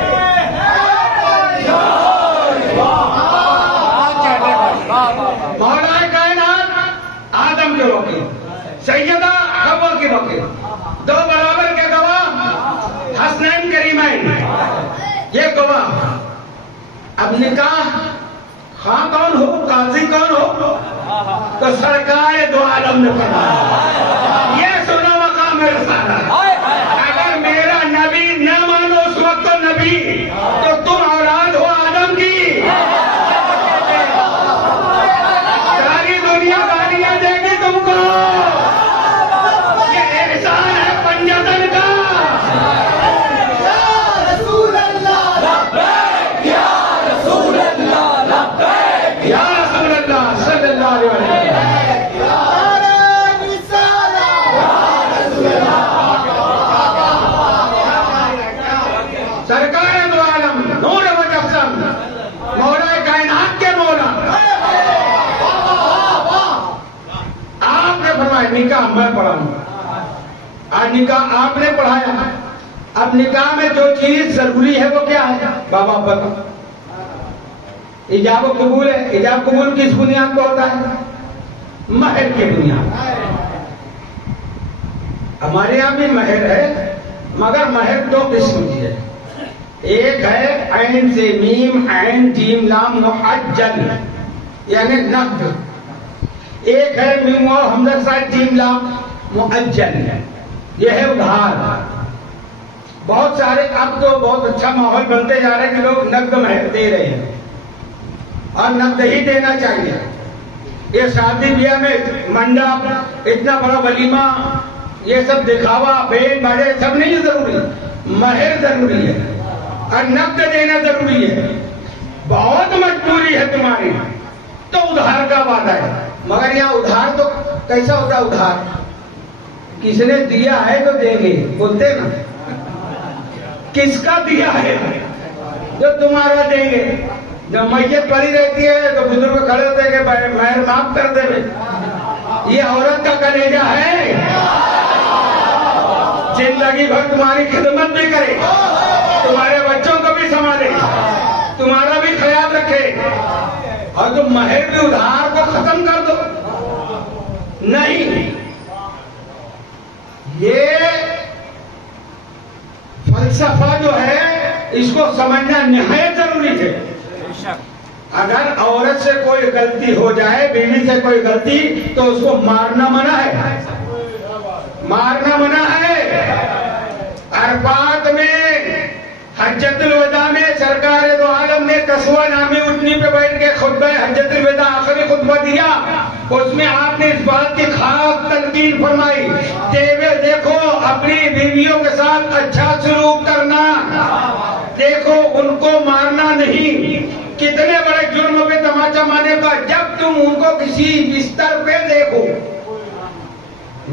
مولا کائنات آدم کے وکیل، سیدہ حوا کے وکیل، 2 برابر کے گواہ حسنین کریمین. اب نکاح خواہ کون ہو، قاضی کون ہو، تو سرکار دو عالم نے فرمایا یہ سنو مقام رسالت، اگر میرا نبی نہ مانو اس وقت تو نبی تو تم اولاد ہو آدم کی، ساری دنیا گالیاں دے گی تم کو، یہ احسان ہے پنجتن کا۔ یا رسول اللہ صلی اللہ علیہ وسلم، سرکار دو عالم نور و جسم مولا کائنات کے مولا، آپ نے فرمایا نکاح میں پڑھاؤں، آج نکاح آپ نے پڑھایا، اب نکاح میں جو چیز ضروری ہے وہ کیا ہے بابا بتا؟ ایجاب و قبول ہے، ایجاب قبول کس بنیاد پر ہوتا ہے؟ مہر کی بنیاد۔ ہمارے یہاں بھی مہر ہے مگر مہر دو قسم کی ہے، ایک ہے عین سے میم عین جیم لام معجل یعنی نقد، ایک ہے میم و حمزہ سائد جیم لام معجل، یہ ہے ادھار۔ بہت سارے اب تو بہت اچھا ماحول بنتے جا رہے ہیں کہ لوگ نقد مہر دے رہے ہیں اور نقد ہی دینا چاہیے۔ یہ شادی بیاہ میں منڈپ اتنا بڑا ولیمہ یہ سب دکھاوا بینڈ باجے سب نہیں ضروری، مہر ضروری ہے اور نقد دینا ضروری ہے۔ بہت مجبوری ہے تمہاری تو ادھار کا وعدہ ہے، مگر یہاں ادھار تو کیسا ہوتا ہے؟ ادھار کس نے دیا ہے تو دیں گے بولتے نا، کس کا دیا ہے جو تمہارا دیں گے؟ جب میت پڑی رہتی ہے تو بزرگ کھڑے ہوتے ہیں کہ مہر معاف کر دے، یہ عورت کا کلیجہ ہے، زندگی بھر تمہاری خدمت بھی کرے، تمہارے بچوں کو بھی سنبھالے، تمہارا بھی خیال رکھے، اور تم مہر بھی ادھار کو ختم کر دو؟ نہیں، یہ فلسفہ جو ہے اس کو سمجھنا نہایت ضروری ہے۔ اگر عورت سے کوئی غلطی ہو جائے، بیوی سے کوئی غلطی، تو اس کو مارنا منع ہے، مارنا منع ہے۔ عرفات میں حجت الوداع میں سرکار دو عالم نے کسوہ نامی اٹھنی پہ بیٹھ کے خطبہ حجت الوداع آخری خطبہ دیا، اس میں آپ نے اس بات کی خاص تلقین فرمائی کہ دیکھو اپنی بیویوں کے ساتھ اچھا سلوک کرنا، دیکھو ان کو مارنا نہیں۔ کتنے بڑے جرم پہ تماچا مارنے کا، جب تم ان کو کسی بستر پہ دیکھو،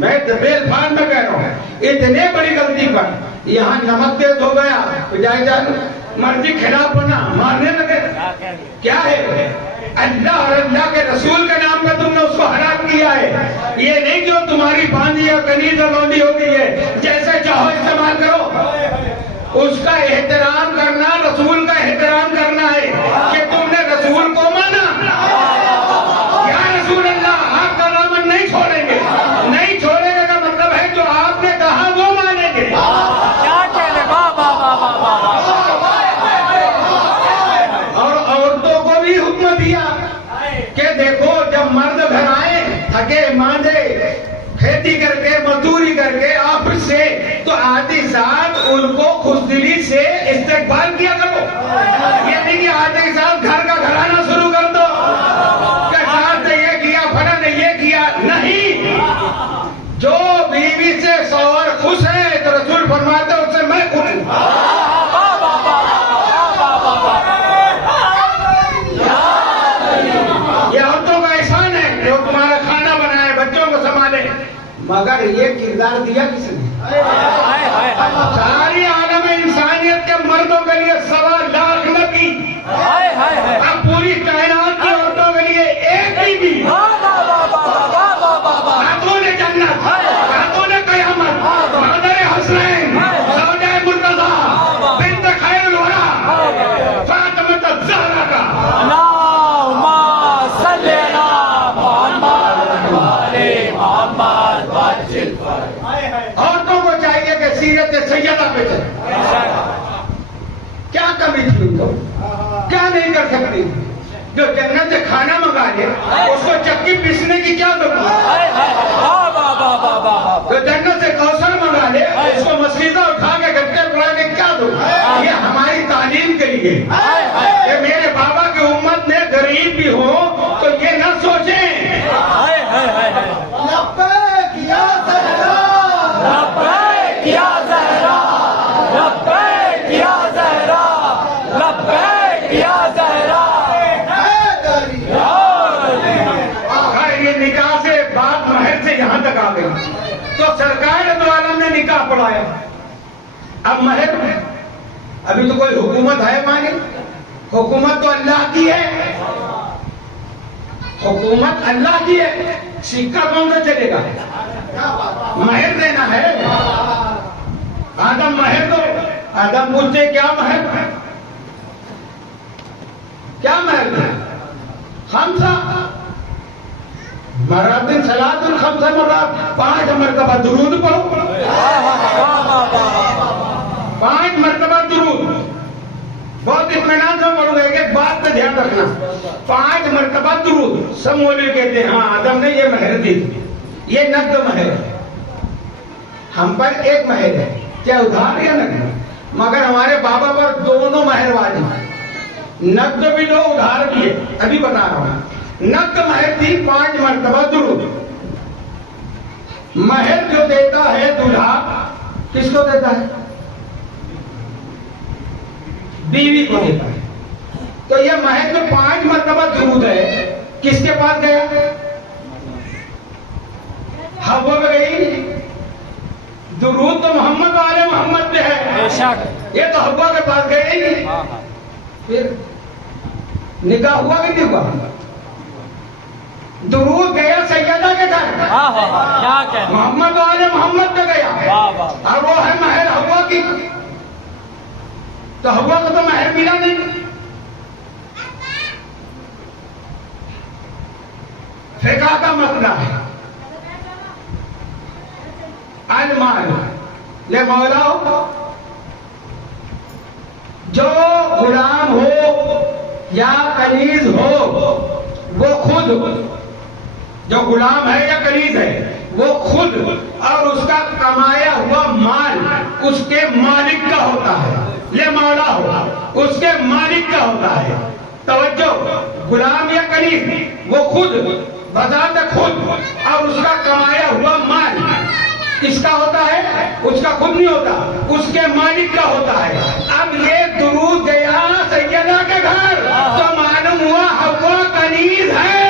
میں دبیل فان میں کہہ رہا ہوں، اتنے بڑی غلطی پر یہاں نمک تیز ہو گیا، بجائے جان مرضی خلاف بنا مارنے لگے، کیا ہے؟ اللہ اور اللہ کے رسول کے نام پہ تم نے اس کو حرام کیا ہے۔ یہ نہیں جو تمہاری باندھی یا کنیز اور لونڈی ہو گئی ہے، جیسے چاہو استعمال کرو، اس کا احترام کرنا رسول کا احترام کرنا ہے کہ تم نے رسول کو مانا، یا رسول اللہ آپ کا دامن نہیں چھوڑیں گے، نہیں چھوڑیں گے کا مطلب ہے جو آپ نے کہا وہ مانیں گے۔ اور عورتوں کو بھی حکم دیا کہ دیکھو جب مرد گھر آئے تھکے ماندے کھیتی کر کے مزدوری کر کے آفس سے، تو آدھی ساتھ ان کو خوشدلی سے استقبال کیا کرو، یہ نہیں کہ آدھی ساتھ گھر کا گھرانا شروع کر دو کہ ساتھ نے یہ کیا فلاں نے یہ کیا، نہیں۔ جو بیوی سے شوہر خوش ہے تو رسول فرماتے ہیں اس سے میں خوش ہوں۔ یہ عورتوں کا احسان ہے جو تمہارا کھانا بنائے، بچوں کو سنبھالے، مگر یہ کردار دیا کس نے؟ ساری عالم انسانیت کے مردوں کے لیے 1.25 لاکھ نبی، اب پوری کائنات کی عورتوں کے لیے ایک ہی بھی، خاتون جنت، خاتون قیامت، مادر حسنین، زوجہ مرتضیٰ، بنت خیر الورا، فاطمہ الزہرا کا۔ عورتوں کو چاہیے کہ سیرت سیدہ پہ چلے، کیا کمی تھی ان کو؟ کیا نہیں کر سکتی؟ جو جنت سے کھانا منگا لے اس کو چکی پیسنے کی کیا ضرورت ہے؟ جو جنت سے کوثر منگا لے اس کو مسجدہ اٹھا کے گھنٹے پڑھانے کی کیا ضرورت ہے؟ یہ ہماری تعلیم کے لیے کہ میرے بابا کی امت میں غریب بھی ہو تو یہ نہ سوچیں لبیک یا زہرا، لبیک یا زہرا، لبیک یا زہرا، لبیک یا زہرا۔ یہ نکاح سے بات مہر سے یہاں تک آ گئی تو سرکار دو عالم نے نکاح پڑھایا۔ اب مہر ابھی تو کوئی حکومت ہے مانی؟ حکومت تو اللہ کی ہے، حکومت اللہ کی ہے، سکہ کون سا چلے گا؟ مہر دینا ہے۔ آدم مہر دو، آدم پوچھتے کیا مہر؟ کیا مہر دے؟ خمسہ مراتب صلاۃ الخمسہ مرات، 5 مرتبہ درود پڑھو، 5 مرتبہ درود۔ بہت اطمینان سے پڑھو گے، ایک بات پہ دھیان رکھنا، 5 مرتبہ درود۔ سب مولوی کہتے ہیں ہاں آدم نے یہ مہر دی، یہ نقد مہر ہے، ہم پر ایک مہر ہے، کیا ادھار یا نقد؟ مگر ہمارے بابا پر دونوں مہر واجب ہیں، نقد بھی دو ادھار بھی ہے۔ ابھی بتا رہا ہوں، نقد مہر تھی 5 مرتبہ درود۔ مہر جو دیتا ہے دولہا کس کو دیتا ہے؟ بیوی کو دیتا ہے۔ تو یہ مہر جو 5 مرتبہ درود ہے کس کے پاس گیا؟ حوا میں گئی۔ درود تو محمد والے محمد پہ ہے، یہ تو حوا کے پاس گئے ہی نہیں۔ پھر نکاح ہوا کہ نہیں ہوا؟ درود گیا سیدہ کے گھر، محمد والے محمد پہ گیا، اور وہ ہے مہر حوا کی۔ تو حوا کو تو مہر ملا نہیں۔ فقہ کا مسئلہ ہے، المال یہ مولا ہو، جو غلام ہو یا کنیز ہو، وہ خود، جو غلام ہے یا کنیز ہے وہ خود اور اس کا کمایا ہوا مال اس کے مالک کا ہوتا ہے۔ یہ مولا ہو اس کے مالک کا ہوتا ہے۔ توجہ، غلام یا کنیز وہ خود بذات خود اور اس کا کمایا ہوا مال کس کا ہوتا ہے؟ اس کا خود نہیں ہوتا، اس کے مالک کا ہوتا ہے۔ اب یہ درود گیا سیدہ کے گھر تو معلوم ہوا حوا کنیز ہے،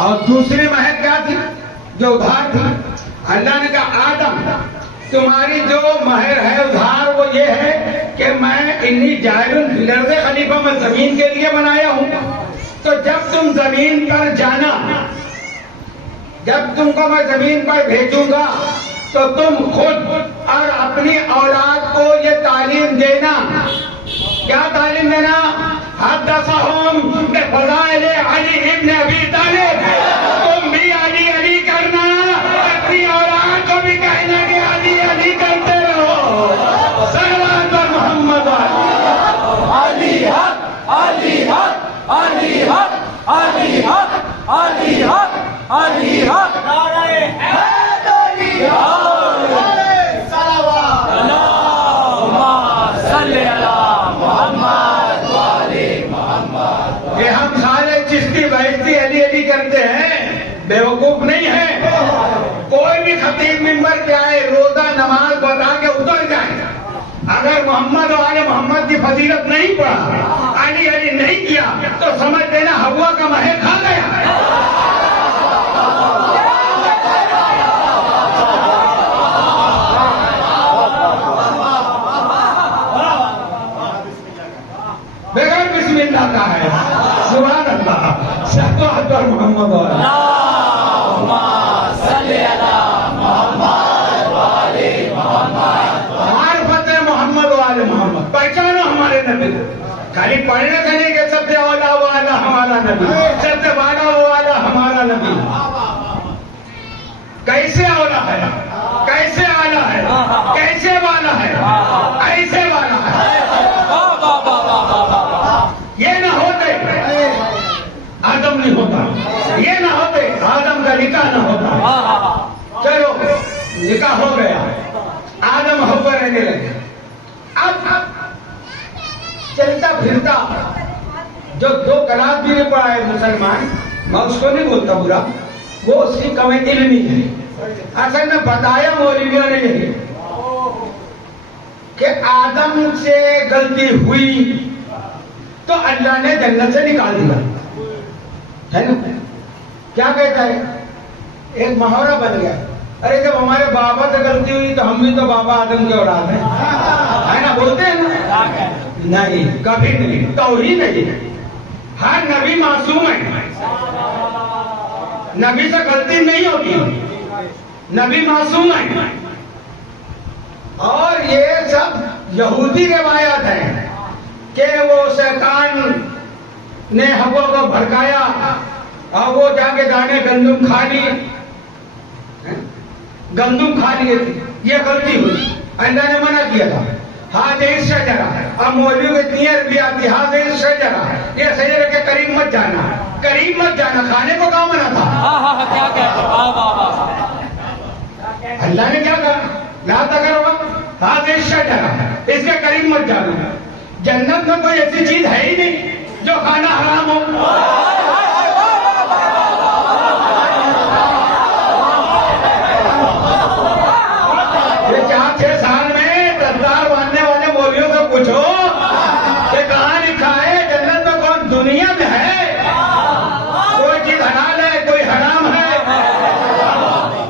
اور دوسری مہر کیا تھی جو ادھار تھی؟ اللہ نے کہا آدم تمہاری جو مہر ہے ادھار وہ یہ ہے کہ میں انی جاعل فی الارض خلیفہ میں زمین کے لیے بنایا ہوں، تو جب تم زمین پر جانا، جب تم کو میں زمین پر بھیجوں گا تو تم خود اور اپنی اولاد کو یہ تعلیم دینا۔ کیا تعلیم دینا؟ حدثہم بفضائل علی ابن ابی طالب، تم بھی علی علی کرنا، اپنی اولاد کو بھی کہنا کہ علی علی کرتے رہو۔ صلوات پر محمد علی حق، علی حق، علی حق، علی حق، علی حق، علی حق، نعرہ حیدری، صلوات، اللہم صلی علی محمد وعلی محمد۔ کہ ہم سارے چشتی بہشتی علی علی کرتے ہیں، بیوقوف نہیں ہے۔ کوئی بھی خطیب منبر پہ آئے روزہ نماز بتا کے اتر جائے، اگر محمد و آل محمد کی فضیلت نہیں پڑھا، علی علی نہیں کیا تو سمجھ لینا حوا کا مہر کھا گیا۔ بغیر بسم اللہ کا ہے، سبحان اللہ، شہدہ محمد اللہم صلی علی محمد۔ معرفت محمد و آل محمد، پہچانو ہمارے نبی کو. خالی پڑھنے سے نہیں کہ سب سے اولا والا ہمارا نبی، سب سے والا والا ہمارا نبی. کیسے اولا ہے، کیسے آلہ ہے، کیسے والا ہے، ایسے والا ہے. یہ نہ ہوتے آدم نہیں ہوتا، یہ نہ ہوتے آدم کا نکاح نہ ہوتا. چلو نکاح ہو گیا، آدم حوا رہنے لگے. اب چلتا پھرتا جو دو کلام بھی نہیں پڑھا ہے مسلمان، میں اس کو نہیں بولتا برا، وہ اس کی کمی علمی ہے. اصل میں بتایا مولویوں نے یہی کہ آدم سے غلطی ہوئی تو اللہ نے جنت سے نکال دیا ہے نا. کیا کہتا ہے، ایک محاورہ بن گیا، ارے جب ہمارے بابا سے غلطی ہوئی تو ہم بھی تو بابا آدم کے اولاد ہیں، ہے نا، بولتے ہیں نا. نہیں، کبھی نہیں، توہین نہیں. ہر نبی معصوم ہے، نبی سے غلطی نہیں ہوتی، نبی معصوم ہے. اور یہ سب یہودی روایات ہیں کہ وہ شیطان نے حوا کو بھڑکایا اور وہ جا کے دانے گندم کھا لیے، گندم کھا لیے تھے. یہ غلطی ہوئی، اللہ نے منع کیا تھا. ہاذہ شجرہ، اب مولوی کو اتنی عربی آتی، ہاذہ شجرہ، یہ شجرے کے قریب مت جانا، قریب مت جانا. کھانے کو کہاں منع تھا؟ کیا کہتے اللہ نے کیا کہا، لا تقربا ہاذہ شجرہ، اس کے قریب مت جانا. جنت میں کوئی ایسی چیز ہے ہی نہیں جو کھانا حرام ہو. یہ 4-6 سال میں دستار باندھنے والے مولویوں سے پوچھو کہ کہاں لکھا ہے جنت میں کون دنیا میں ہے کوئی چیز حلال ہے کوئی حرام ہے.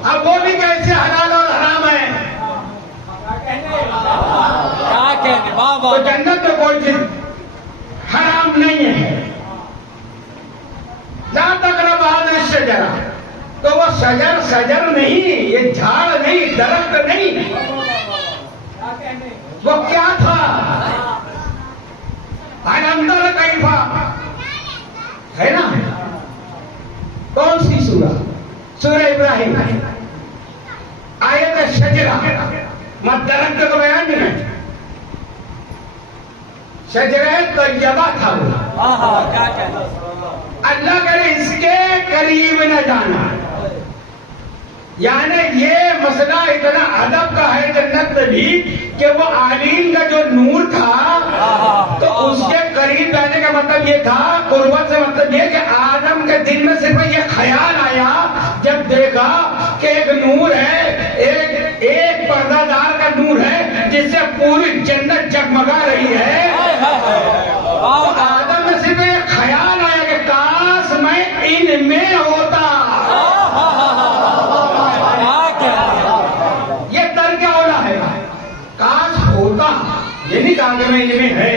اب وہ بھی کیسے حلال اور حرام ہے؟ تو جنت میں کوئی چیز حرام نہیں ہے. لا تقربوا هذه الشجرة، تو وہ شجر نہیں، یہ جھاڑ نہیں، درخت نہیں، وہ کیا تھا؟ أَلَمْ تَرَ كَيْفَ، ہے نا، کون سی سورہ؟ سورہ ابراہیم، آیت شجرہ، مت درخت کو بیان نہیں ہے، شجرہ طیبہ تھا وہ. اللہ کرے اس کے قریب نہ جانا. یعنی یہ مسئلہ اتنا ادب کا ہے جنت میں بھی کہ وہ عالم کا جو نور تھا تو اس کے قریب جانے کا مطلب یہ تھا، قربت سے مطلب یہ کہ آدم کے دل میں صرف یہ خیال آیا جب دیکھا کہ ایک نور ہے، ایک پردہ دار کا نور ہے جس سے پوری جنت جگمگا رہی ہے. آدم میں صرف ایک خیال آیا کہ کاش میں ان میں ہوتا. یہ ترک اولا ہے، کاش ہوتا، یہ نہیں کہا کہ میں ان میں ہے،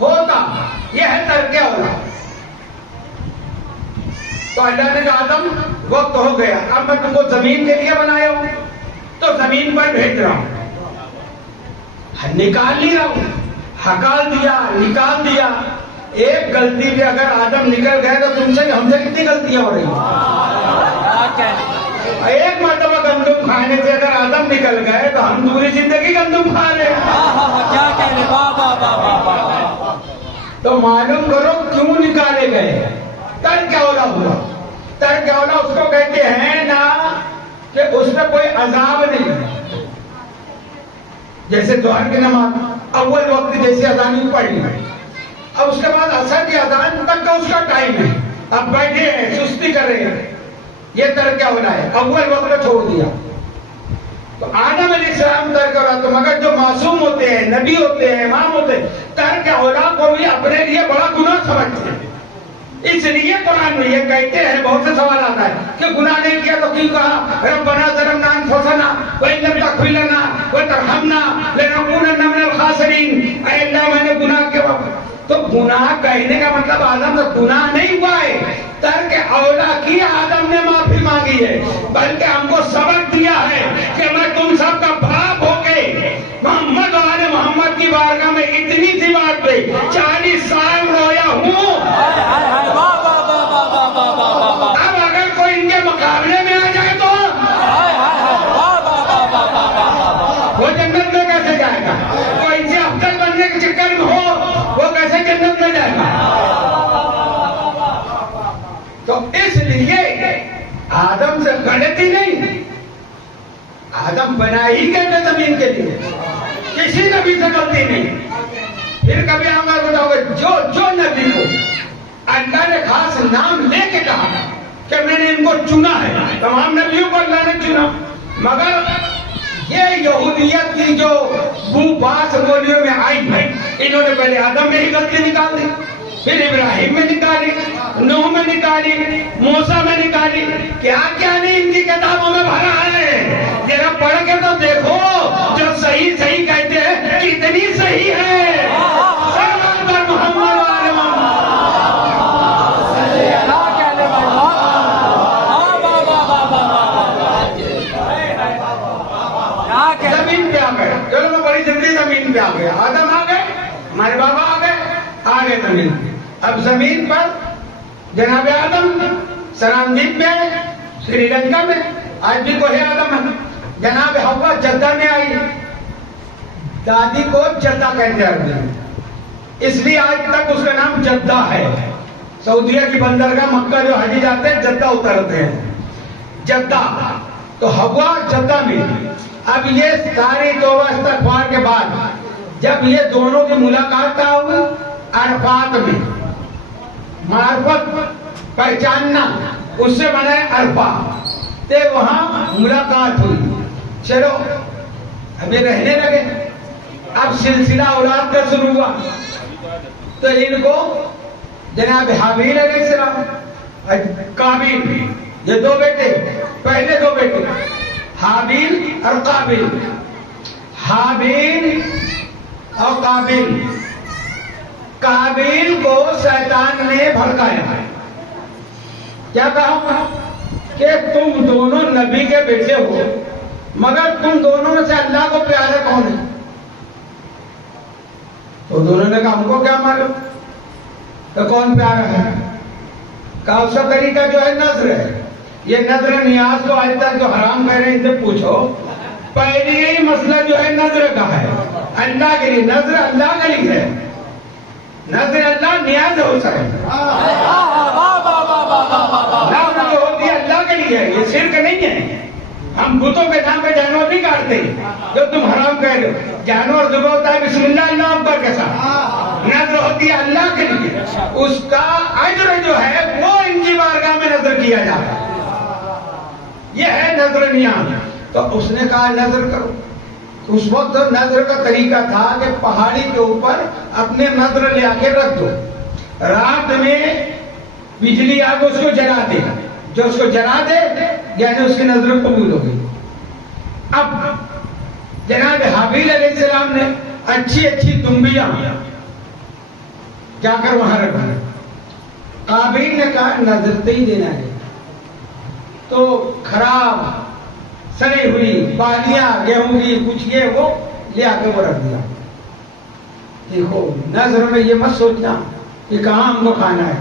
ہوتا، یہ ہے ترک اولا. تو اللہ نے کہا آدم وقت ہو گیا، اب میں تم کو زمین کے لیے بنایا ہوں تو زمین پر بھیج رہا ہوں. نکال نہیں رہا ہوں، ہکال دیا، نکال دیا. ایک غلطی بھی اگر آدم نکل گئے تو تم سے ہم سے کتنی غلطیاں ہو رہی ہیں. ایک مرتبہ گندم کھانے سے اگر آدم نکل گئے تو ہم پوری زندگی گندم کھا رہے ہیں. تو معلوم کرو کیوں نکالے گئے. ترک اولا ہوا. ترک اولا اس کو کہتے ہیں نا کہ اس میں کوئی عذاب نہیں ہے. جیسے ظہر کی نماز اول وقت جیسے اذان پڑھ لی، اب اس کے بعد عصر کی اذان تک کا اس کا ٹائم ہے، اب بیٹھے ہیں سستی کر رہے ہیں، یہ ترک اولا ہے. اول وقت چھوڑ دیا. تو آدم علیہ السلام ترک اولا. تو مگر جو معصوم ہوتے ہیں، نبی ہوتے ہیں، امام ہوتے ہیں، ترک اولا کو بھی اپنے لیے بڑا گناہ سمجھتے ہیں. اس لیے قرآن میں یہ کہتے ہیں، بہت سے سوال آتا ہے کہ گناہ نہیں کیا تو کیوں کہا ربنا ظلمنا انفسنا وان لم تغفر لنا وترحمنا لنكونن من الخاسرین. اے اللہ میں نے گناہ کیا تو گناہ کہنے کا مطلب آدم کا گناہ نہیں ہوا ہے، ترک اولا کی آدم نے معافی مانگی ہے، بلکہ ہم کو سبق دیا ہے کہ میں تم سب کا باپ ہو کے محمد و آل محمد کی بارگاہ میں اتنی سی بات پہ 40 سال رویا ہوں۔ اب اگر کوئی ان کے مقابلے میں آ جائے تو وہ جنت میں کیسے جائے گا؟ کوئی ان سے افضل بننے کے چکر میں ہو وہ کیسے جنت میں جائے گا؟ تو اس لیے آدم سے غلطی نہیں، آدم بنا ہی گئے تھے زمین کے لیے، کسی نبی سے غلطی نہیں۔ پھر کبھی ہمارے بتاؤ گے جو نبی کو اللہ نے خاص نام لے کے کہا کہ میں نے ان کو چنا ہے، تمام نبیوں کو اللہ نے چنا، مگر یہ یہودیت کی جو بو باس بولیوں میں آئی ہے، انہوں نے پہلے آدم میں ہی غلطی نکال دی، پھر ابراہیم میں نکالی، نوح میں نکالی، موسیٰ میں نکالی، کیا کیا نہیں ان کی کتابوں میں بھرا ہے۔ ذرا پڑھ کے تو دیکھو، جو صحیح صحیح کہتے ہیں کتنی صحیح ہے۔ سلام پر محمد و آل محمد۔ زمین پہ آ گئے، چلو میں بڑی جلدی زمین پہ آ گئے، آدم آ گئے، ہمارے بابا آ گئے زمین پہ۔ اب زمین پر جناب آدم سرامدیپ میں، سری لنکا میں، آج بھی کوہ آدم ہے۔ جناب حوا جدہ میں آئی، دادی کو جدہ کہتے ہیں عربی میں، اس لیے آج تک اس کا نام جدہ ہے۔ سعودیہ کی بندرگاہ مکہ جو حاجی جاتے ہیں جدہ اترتے ہیں، جدہ۔ تو حوا جدہ میں، اب یہ ساری توبہ استغفار کے بعد جب یہ دونوں کی ملاقات کا ہوئی عرفات میں، معرفت پہچاننا اس سے بنا ہے عرفہ، تے وہاں ملاقات ہوئی، چلو اب یہ رہنے لگے۔ اب سلسلہ اولاد کا شروع ہوا، تو ان کو جناب حابیل علیہ السلام، قابیل، یہ دو بیٹے، پہلے دو بیٹے حابیل اور قابیل، حابیل اور قابیل۔ قابیل کو شیطان نے بھڑکایا، کیا کہا کہ تم دونوں نبی کے بیٹے ہو، مگر تم دونوں میں سے اللہ کو پیارا کون ہے؟ تو دونوں نے کہا ہم کو کیا معلوم کہ کون پیارا ہے؟ کہا اس کا طریقہ جو ہے نظر ہے، یہ نظر نیاز کو آج تک جو حرام کہہ رہے ہیں ان سے پوچھو، پہلی یہی مسئلہ جو ہے نظر کا ہے، اللہ کے لیے نظر اللہ کے لیے ہے، نظر اللہ نیاز ہو سکے، نظر جو ہوتی ہے اللہ کے لیے ہے، یہ شرک نہیں ہے۔ ہم بتوں کے نام پہ جانور نہیں کاٹتے جو تم حرام کہہ رہے ہو، جانور ذبح ہوتا ہے بسم اللہ اللہ اکبر کے ساتھ، نظر ہوتی ہے اللہ کے لیے، اس کا اجر جو ہے وہ ان کی بارگاہ میں نظر کیا جاتا ہے، یہ ہے نظر نیاز۔ تو اس نے کہا نظر کرو۔ اس وقت نظر کا طریقہ تھا کہ پہاڑی کے اوپر اپنے نظر لے آ کے رکھ دو، رات میں بجلی آ کے اس کو جلا دے، جو اس کو جلا دے یعنی اس کی نظر قبول ہو گئی۔ اب جناب حابیل علیہ السلام نے اچھی اچھی تنبیاں جا کر وہاں رکھا، قابیل نے کہا نظر تو ہی دینا ہے، تو خراب سڑی ہوئی بالیاں گیہوں کی کچھ یہ وہ لے آ کے وہ رکھ دیا۔ دیکھو نظر میں یہ مت سوچنا کہ کہاں ہم کو کھانا ہے،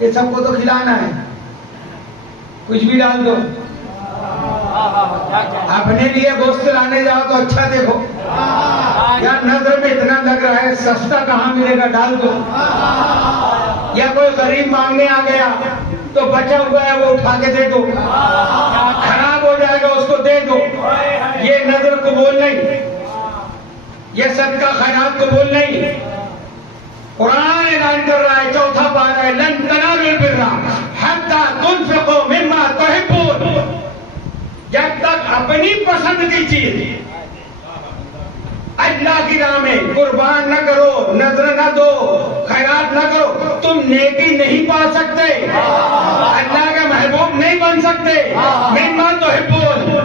یہ سب کو تو کھلانا ہے، کچھ بھی ڈال دو۔ اپنے لیے گوشت لانے جاؤ تو اچھا دیکھو، یا نظر میں اتنا لگ رہا ہے سستا کہاں ملے گا ڈال دو، یا کوئی غریب مانگنے آ گیا تو بچا ہوا ہے وہ اٹھا کے دے دو، خراب ہو جائے گا اس کو دے دو، یہ نظر قبول نہیں، یہ صدقہ خیرات قبول نہیں۔ قرآن اعلان کر رہا ہے، چوتھا پارہ ہے، لن تنالوا البر حتی تنفقوا مما تحبون، جب تک اپنی پسند کی چیز اللہ کی راہ میں قربان نہ کرو، نظر نہ دو، خیرات نہ کرو، تم نیکی نہیں پا سکتے، اللہ کا محبوب نہیں بن سکتے۔ مما تحبون،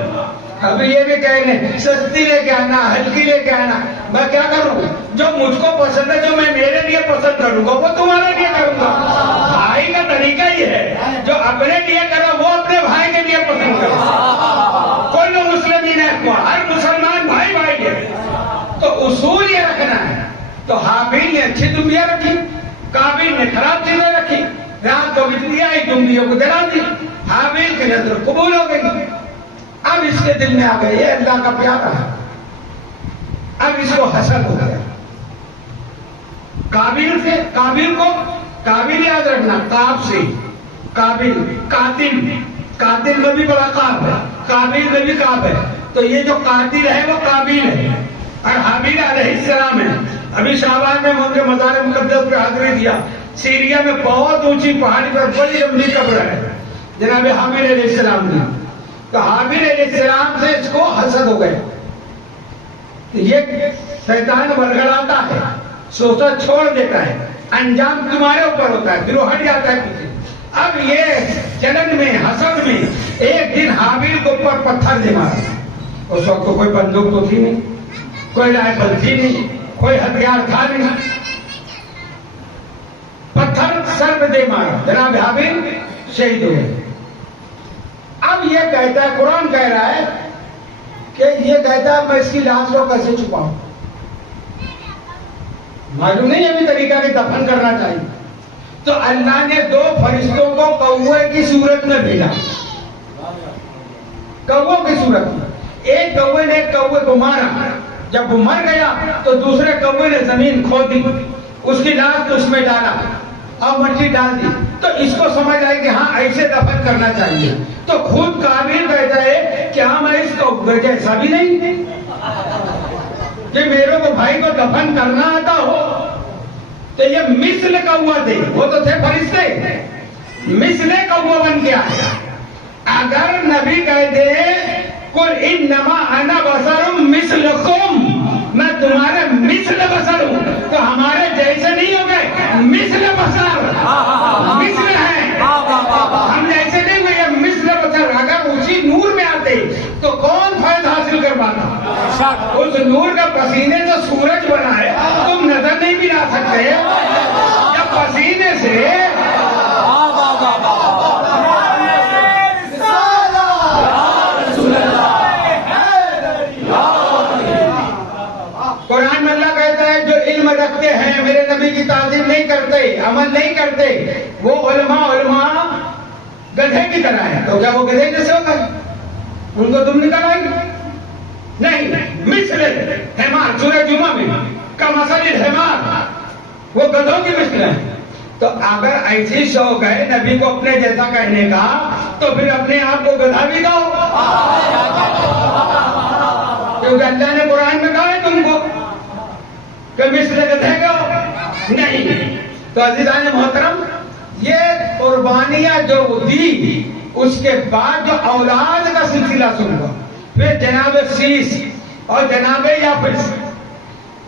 اب یہ بھی کہہ لیں سستی لے کے آنا، ہلکی لے کے آنا، میں کیا کروں؟ جو مجھ کو پسند ہے، جو میں میرے لیے پسند کروں گا وہ تمہارے لیے کروں گا. بھائی کا طریقہ یہ ہے، جو اپنے لیے کرو وہ اپنے بھائی کے لیے پسند کرو. کوئی مسلمین ہے، ہر مسلمان بھائی بھائی ہے. تو اصول یہ رکھنا ہے. تو حابیل نے اچھی دمبیاں رکھی، قابیل نے خراب چیزیں رکھی. رات کو بجلی آئی، دمبیوں کو جلا دی. حابیل کی نظر قبول ہو گئی. اب اس کے دل میں آ گئے یہ اللہ کا پیارا ہے. اب اس کو حسد ہو گیا. قابیل کو قابل یاد رکھنا، قاب سے قابل، قاتل میں بھی بڑا قاب ہے، قابل میں بھی قاب ہے. تو یہ جو قاتل ہے وہ قابل ہے اور حابیل علیہ السلام ہے. ابھی شعبان میں ان کے مزار مقدس پہ حاضری دیا. سیریا میں بہت اونچی پہاڑی پر بڑی لمبی قبر ہے جناب حابیل علیہ السلام کی. تو حابیل علیہ السلام سے اس کو حسد ہو گئے. یہ شیطان ورگڑاتا ہے، سوچا چھوڑ دیتا ہے، انجام تمہارے اوپر ہوتا ہے، پھر وہ ہٹ جاتا ہے پیچھے. اب یہ جلن میں، حسد میں ایک دن حابیل کو اوپر پتھر دے مارا. اس وقت تو کوئی بندوق تو تھی نہیں، کوئی رائفل تھی نہیں، کوئی ہتھیار تھا نہیں. پتھر سر پہ دے مارا، جناب حابیل شہید ہو گئے. اب یہ کہتا ہے، قرآن کہہ رہا ہے کہ یہ کہتا ہے میں اس کی لاش کو کیسے چھپاؤں. معلوم نہیں ابھی طریقہ کہ دفن کرنا چاہیے. تو اللہ نے 2 فرشتوں کو کوے کی صورت میں بھیجا، کووں کی صورت میں. ایک کوے نے ایک کوے کو مارا، جب وہ مر گیا تو دوسرے کوے نے زمین کھودی، اس کی لاش اس میں ڈالا اور مٹی ڈال دی. تو اس کو سمجھ آئی کہ ہاں ایسے دفن کرنا چاہیے. تو خود قابل کہتا ہے کہ ہاں میں اس کو جیسا بھی نہیں کہ میرے کو بھائی کو دفن کرنا آتا ہو. تو یہ مثل کوا تھے، وہ تو تھے فرشتے، مثل کوا بن کے آیا. اگر نبی کہتے قل انما انا بشر مثلکم، میں تمہارے مثل بشر ہوں، تو ہمارے جیسے نہیں ہو گئے، مثل بشر، مثل ہیں ہم جیسے نہیں ہوئے، یہ مثل بشر. اگر اسی نور میں آتے تو کون فائدہ حاصل کر پاتا؟ اس نور کا پسینے سے سورج بنا ہے، تم نظر نہیں بھی لا سکتے جب پسینے سے. قرآن میں اللہ کہتا ہے جو علم رکھتے ہیں، میرے نبی کی تعظیم نہیں کرتے، عمل نہیں کرتے، وہ علماء گدھے کی طرح ہے. تو کیا وہ گدھے جیسے ہوگا؟ ان کو تم نکل آئے نہیں. مثل حمار، سورہ جمعہ میں کا مثل الحمار، وہ گدھوں کی مثل ہے. تو اگر ایسی شوق ہے نبی کو اپنے جیسا کہنے کا تو پھر اپنے آپ کو گدھا بھی کہو، کیونکہ اللہ نے قرآن میں کہا ہے تم کو کہ مثل گدھے کہو نہیں. تو عزیزان محترم، یہ قربانیاں جو دی اس کے بعد جو اولاد کا سلسلہ شروع ہوا، پھر جناب سیس اور جناب یافس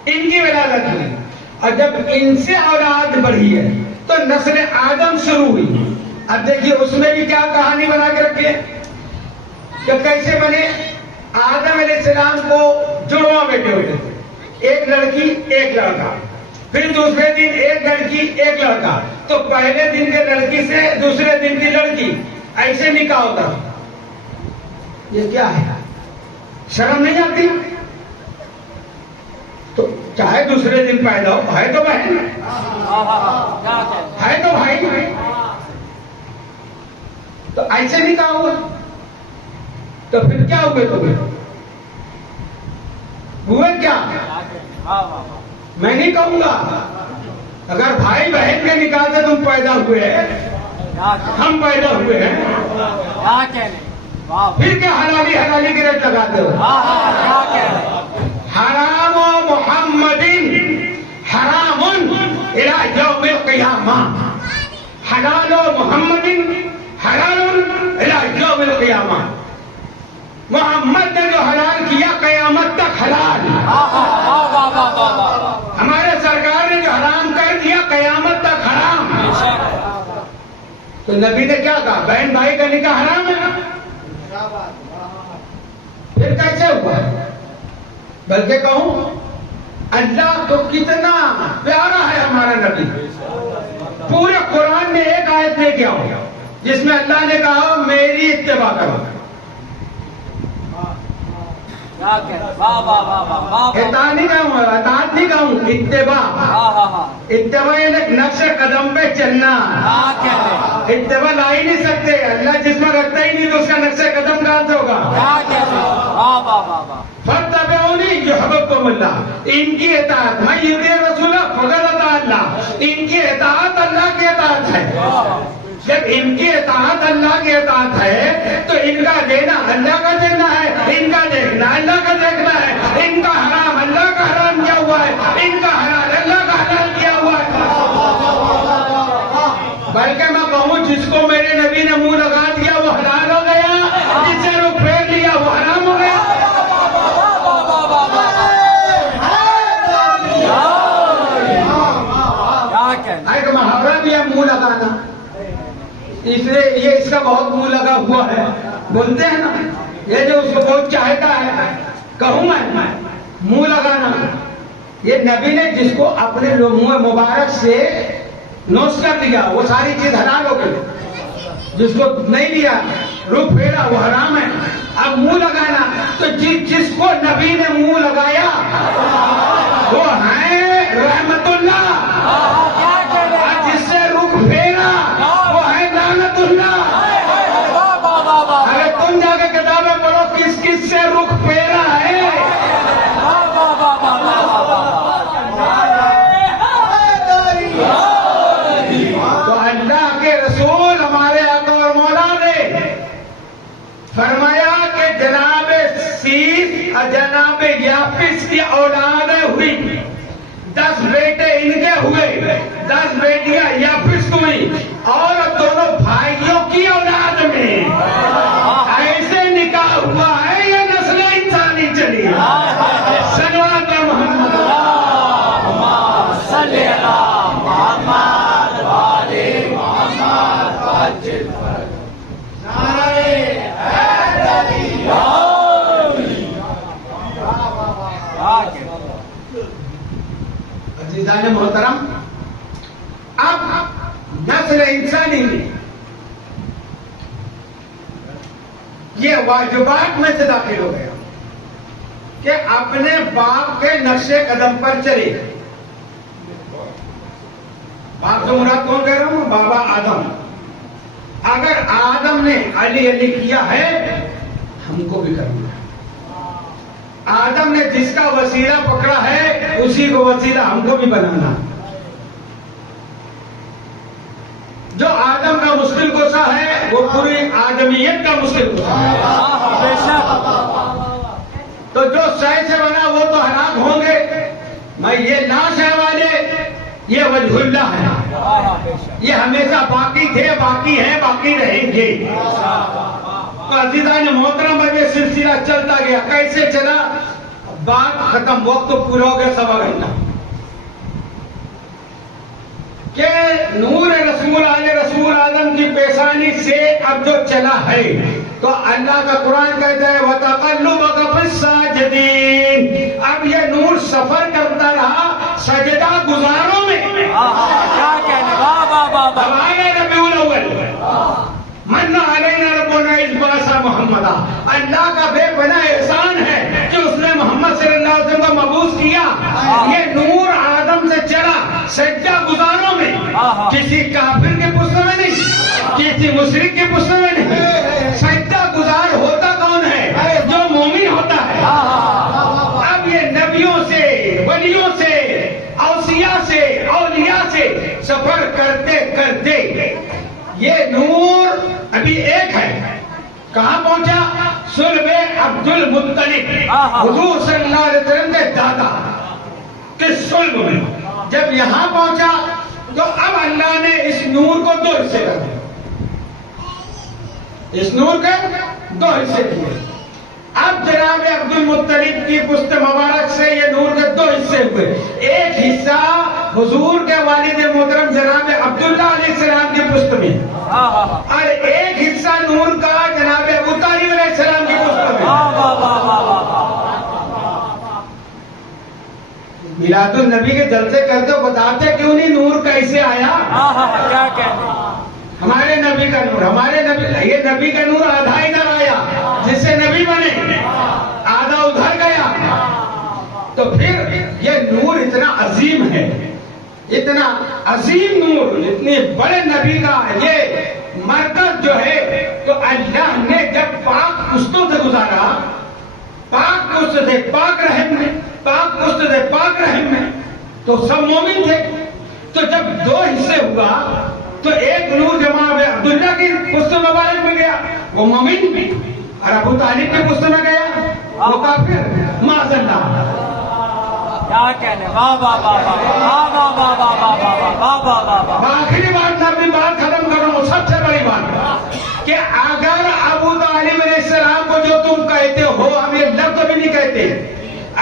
ان کی ولادت ہوئی. اور جب ان سے اولاد بڑھی ہے تو نسل آدم شروع ہوئی. اب دیکھیے اس میں بھی کیا کہانی بنا کے رکھے کہ کیسے بنے. آدم علیہ السلام کو جڑواں بیٹے ہوتے تھے، ایک لڑکی ایک لڑکا. پھر دوسرے دن ایک لڑکی ایک لڑکا. تو پہلے دن کے لڑکی سے دوسرے دن کی لڑکی، ایسے نکاح ہوتا. یہ کیا ہے؟ شرم نہیں آتی؟ تو چاہے دوسرے دن پیدا ہو، ہے تو بہن، ہے تو بھائی. تو ایسے نکاح ہوا تو پھر کیا ہوئے تمہیں؟ ہوئے کیا؟ میں نہیں کہوں گا. اگر بھائی بہن کے نکاح سے تم پیدا ہوئے ہیں، ہم پیدا ہوئے ہیں، پھر کیا حلالی کی ریٹ لگاتے ہو؟ حرام محمد حرام الى یوم القیامہ، حلال محمد حلال الى یوم القیامہ. محمد نے جو حلال کیا قیامت تک حلال، ہمارے سرکار نے جو حرام کر دیا قیامت تک حرام. تو نبی نے کیا کہا؟ بہن بھائی کا نکاح حرام ہے. پھر کیسے ہوا؟ بلکہ کہوں اللہ کو کتنا پیارا ہے ہمارا نبی. پورے قرآن میں ایک آیت لے کے آؤ جس میں اللہ نے کہا میری اتباع کرو. اطاعت نہیں کہوں, اتباع. اتباع یعنی نقش قدم پہ چلنا. اتباع لا ہی نہیں سکتے, اللہ جس میں رکھتا ہی نہیں تو اس کا نقش قدم کہاں سے ہوگا. فاتبعونی یحببکم اللہ. ان کی اطاعت, میں یطیع رسول فقد اطاع اللہ. ان کی اطاعت اللہ کی اطاعت ہے. جب ان کی اطاعت اللہ کی اطاعت ہے تو ان کا دینا اللہ کا دینا ہے, ان کا دیکھنا اللہ کا دیکھنا ہے, ان کا حرام اللہ کا حرام کیا ہوا ہے, ان کا حلال اللہ کا حلال کیا ہوا ہے. بلکہ میں کہوں جس کو میرے نبی نے منہ لگا دیا وہ حلال ہو گیا, جس سے رخ پھیر لیا وہ حرام ہو گیا. ایک محاورہ بھی ہے منہ لگانا, اس لیے یہ اس کا بہت منہ لگا ہوا ہے. بولتے ہیں نا یہ جو اس کو بہت چاہتا ہے, کہوں میں منہ لگانا. یہ نبی نے جس کو اپنے منہ مبارک سے نوش کر دیا وہ ساری چیز حلال ہو گئی, جس کو نہیں لیا رخ پھیرا وہ حرام ہے. اب منہ لگانا تو جس کو نبی نے منہ لگایا وہ ہے رحمت اللہ, جس سے رخ پھیرا وہ ہے لعنت اللہ. اگر تم جا کے کتابیں پڑھو کس کس سے رخ پھیرا ہے, تو اللہ کے رسول ہمارے آقا اور مولا نے فرمایا کہ جناب سیس اور جناب یافس کی اولادیں ہوئی, 10 بیٹے ان کے ہوئے, 10 بیٹیاں یافس کو ہوئی, اور دونوں بھائیوں کی اولاد میں ایسے نکاح ہوا ہے یہ نسل انسانی چلی. صلوات محمد صلی اللہ محمد وآل محمد وعجل فرج. عزیزان محترم, اب نسل انسانی یہ واجبات میں سے داخل ہو گیا کہ اپنے باپ کے نقش قدم پر چلے. باپ سے مراد کون کہہ رہا ہوں, بابا آدم. اگر آدم نے علی علی کیا ہے ہم کو بھی کرنا ہے. آدم نے جس کا وسیلہ پکڑا ہے اسی کو وسیلہ ہم کو بھی بنانا. جو آدم کا مشکل کوشا ہے وہ پوری آدمیت کا مشکل کوشا ہے. تو جو سہ سے بنا وہ تو ہلاک ہوں گے. میں یہ لاش ہے والے یہ وجہ اللہ ہے, یہ ہمیشہ باقی تھے, باقی ہیں, باقی رہیں گے. تو عزیزان محترم اب یہ سلسلہ چلتا گیا. کیسے چلا, بات ختم, وقت تو پورا ہو گیا 1.25 گھنٹہ. کہ نور رسول آل رسول آدم کی پیشانی سے اب جو چلا ہے تو اللہ کا قرآن کہتا ہے وَتَقَلُّبَكَ فِي السَّاجِدِينَ. اب یہ نور سفر کرتا رہا سجدہ گزاروں میں. ہمارے ربیع الاول من علینا ربنا اذ بعث محمدا. اللہ کا بے پناہ احسان ہے کہ اس نے محمد صلی اللہ علیہ وسلم کو مبعوث کیا. یہ نور آدم سے چلا سجدہ گزاروں میں, کسی کافر کے پشت میں نہیں, کسی مشرک کے پشت میں نہیں. سجدہ گزار ہوتا کون ہے, جو مومن ہوتا ہے. اب یہ نبیوں سے, ولیوں سے, اوصیاء سے, اولیاء سے سفر کرتے کرتے یہ نور ابھی ایک ہے. کہاں پہنچا, صلب عبد المطلب, حضور صلی اللہ علیہ وسلم کے دادا کے صلب میں. جب یہاں پہنچا تو اب اللہ نے اس نور کو 2 حصے کر دیا. اس نور کے 2 حصے کیے. اب جناب عبد المطلب کی پشت مبارک سے یہ نور کے 2 حصے ہوئے. ایک حصہ حضور کے والد محترم جناب عبداللہ علیہ السلام کی پشت میں, اور ایک حصہ نور کا جناب ابو طالب علیہ السلام کی پشت میں. میلاد النبی کے جلسے کرتے ہو، بتاتے کیوں نہیں نور کیسے آیا؟ کیا کہنے؟ ہمارے نبی کا نور، ہمارے نبی، یہ نبی کا نور آدھا ادھر آیا جس سے نبی بنے، آدھا ادھر گیا. تو پھر یہ نور اتنا عظیم ہے، اتنا عظیم نور، اتنے بڑے نبی کا یہ مرکز جو ہے، تو اللہ نے جب پاک پشتوں سے گزارا، پاک پشت سے پاک رحم میں، پاک پشت سے پاک رحم میں، تو سب مومن تھے. تو جب دو حصے ہوا تو ایک نور جناب عبداللہ کی پشت مبارک میں گیا، وہ مومن بھی، اور ابو طالب کی پشت میں گیا، وہ کافر. معاذ اللہ. کیا کہنے؟ واہ واہ واہ واہ واہ واہ واہ واہ واہ واہ واہ واہ واہ. آخری بات میں اپنی بات ختم کر رہا ہوں، سب سے بڑی بات کہ اگر ابو طالب علیہ السلام کو جو تم کہتے ہو، ہم یہ لفظ بھی نہیں کہتے،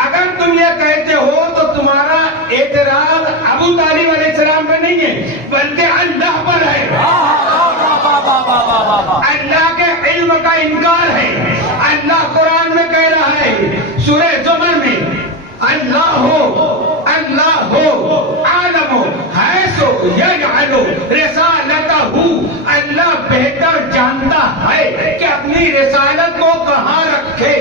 اگر تم یہ کہتے ہو تو تمہارا اعتراض ابو طالب علیہ السلام پہ نہیں ہے بلکہ اللہ پر ہے. اللہ کے علم کا انکار ہے. اللہ قرآن میں کہہ رہا ہے سورہ زمر میں، اللہ ہو عالم حیث یجعل رسالتہ، اللہ بہتر جانتا ہے کہ اپنی رسالت کو کہاں رکھے.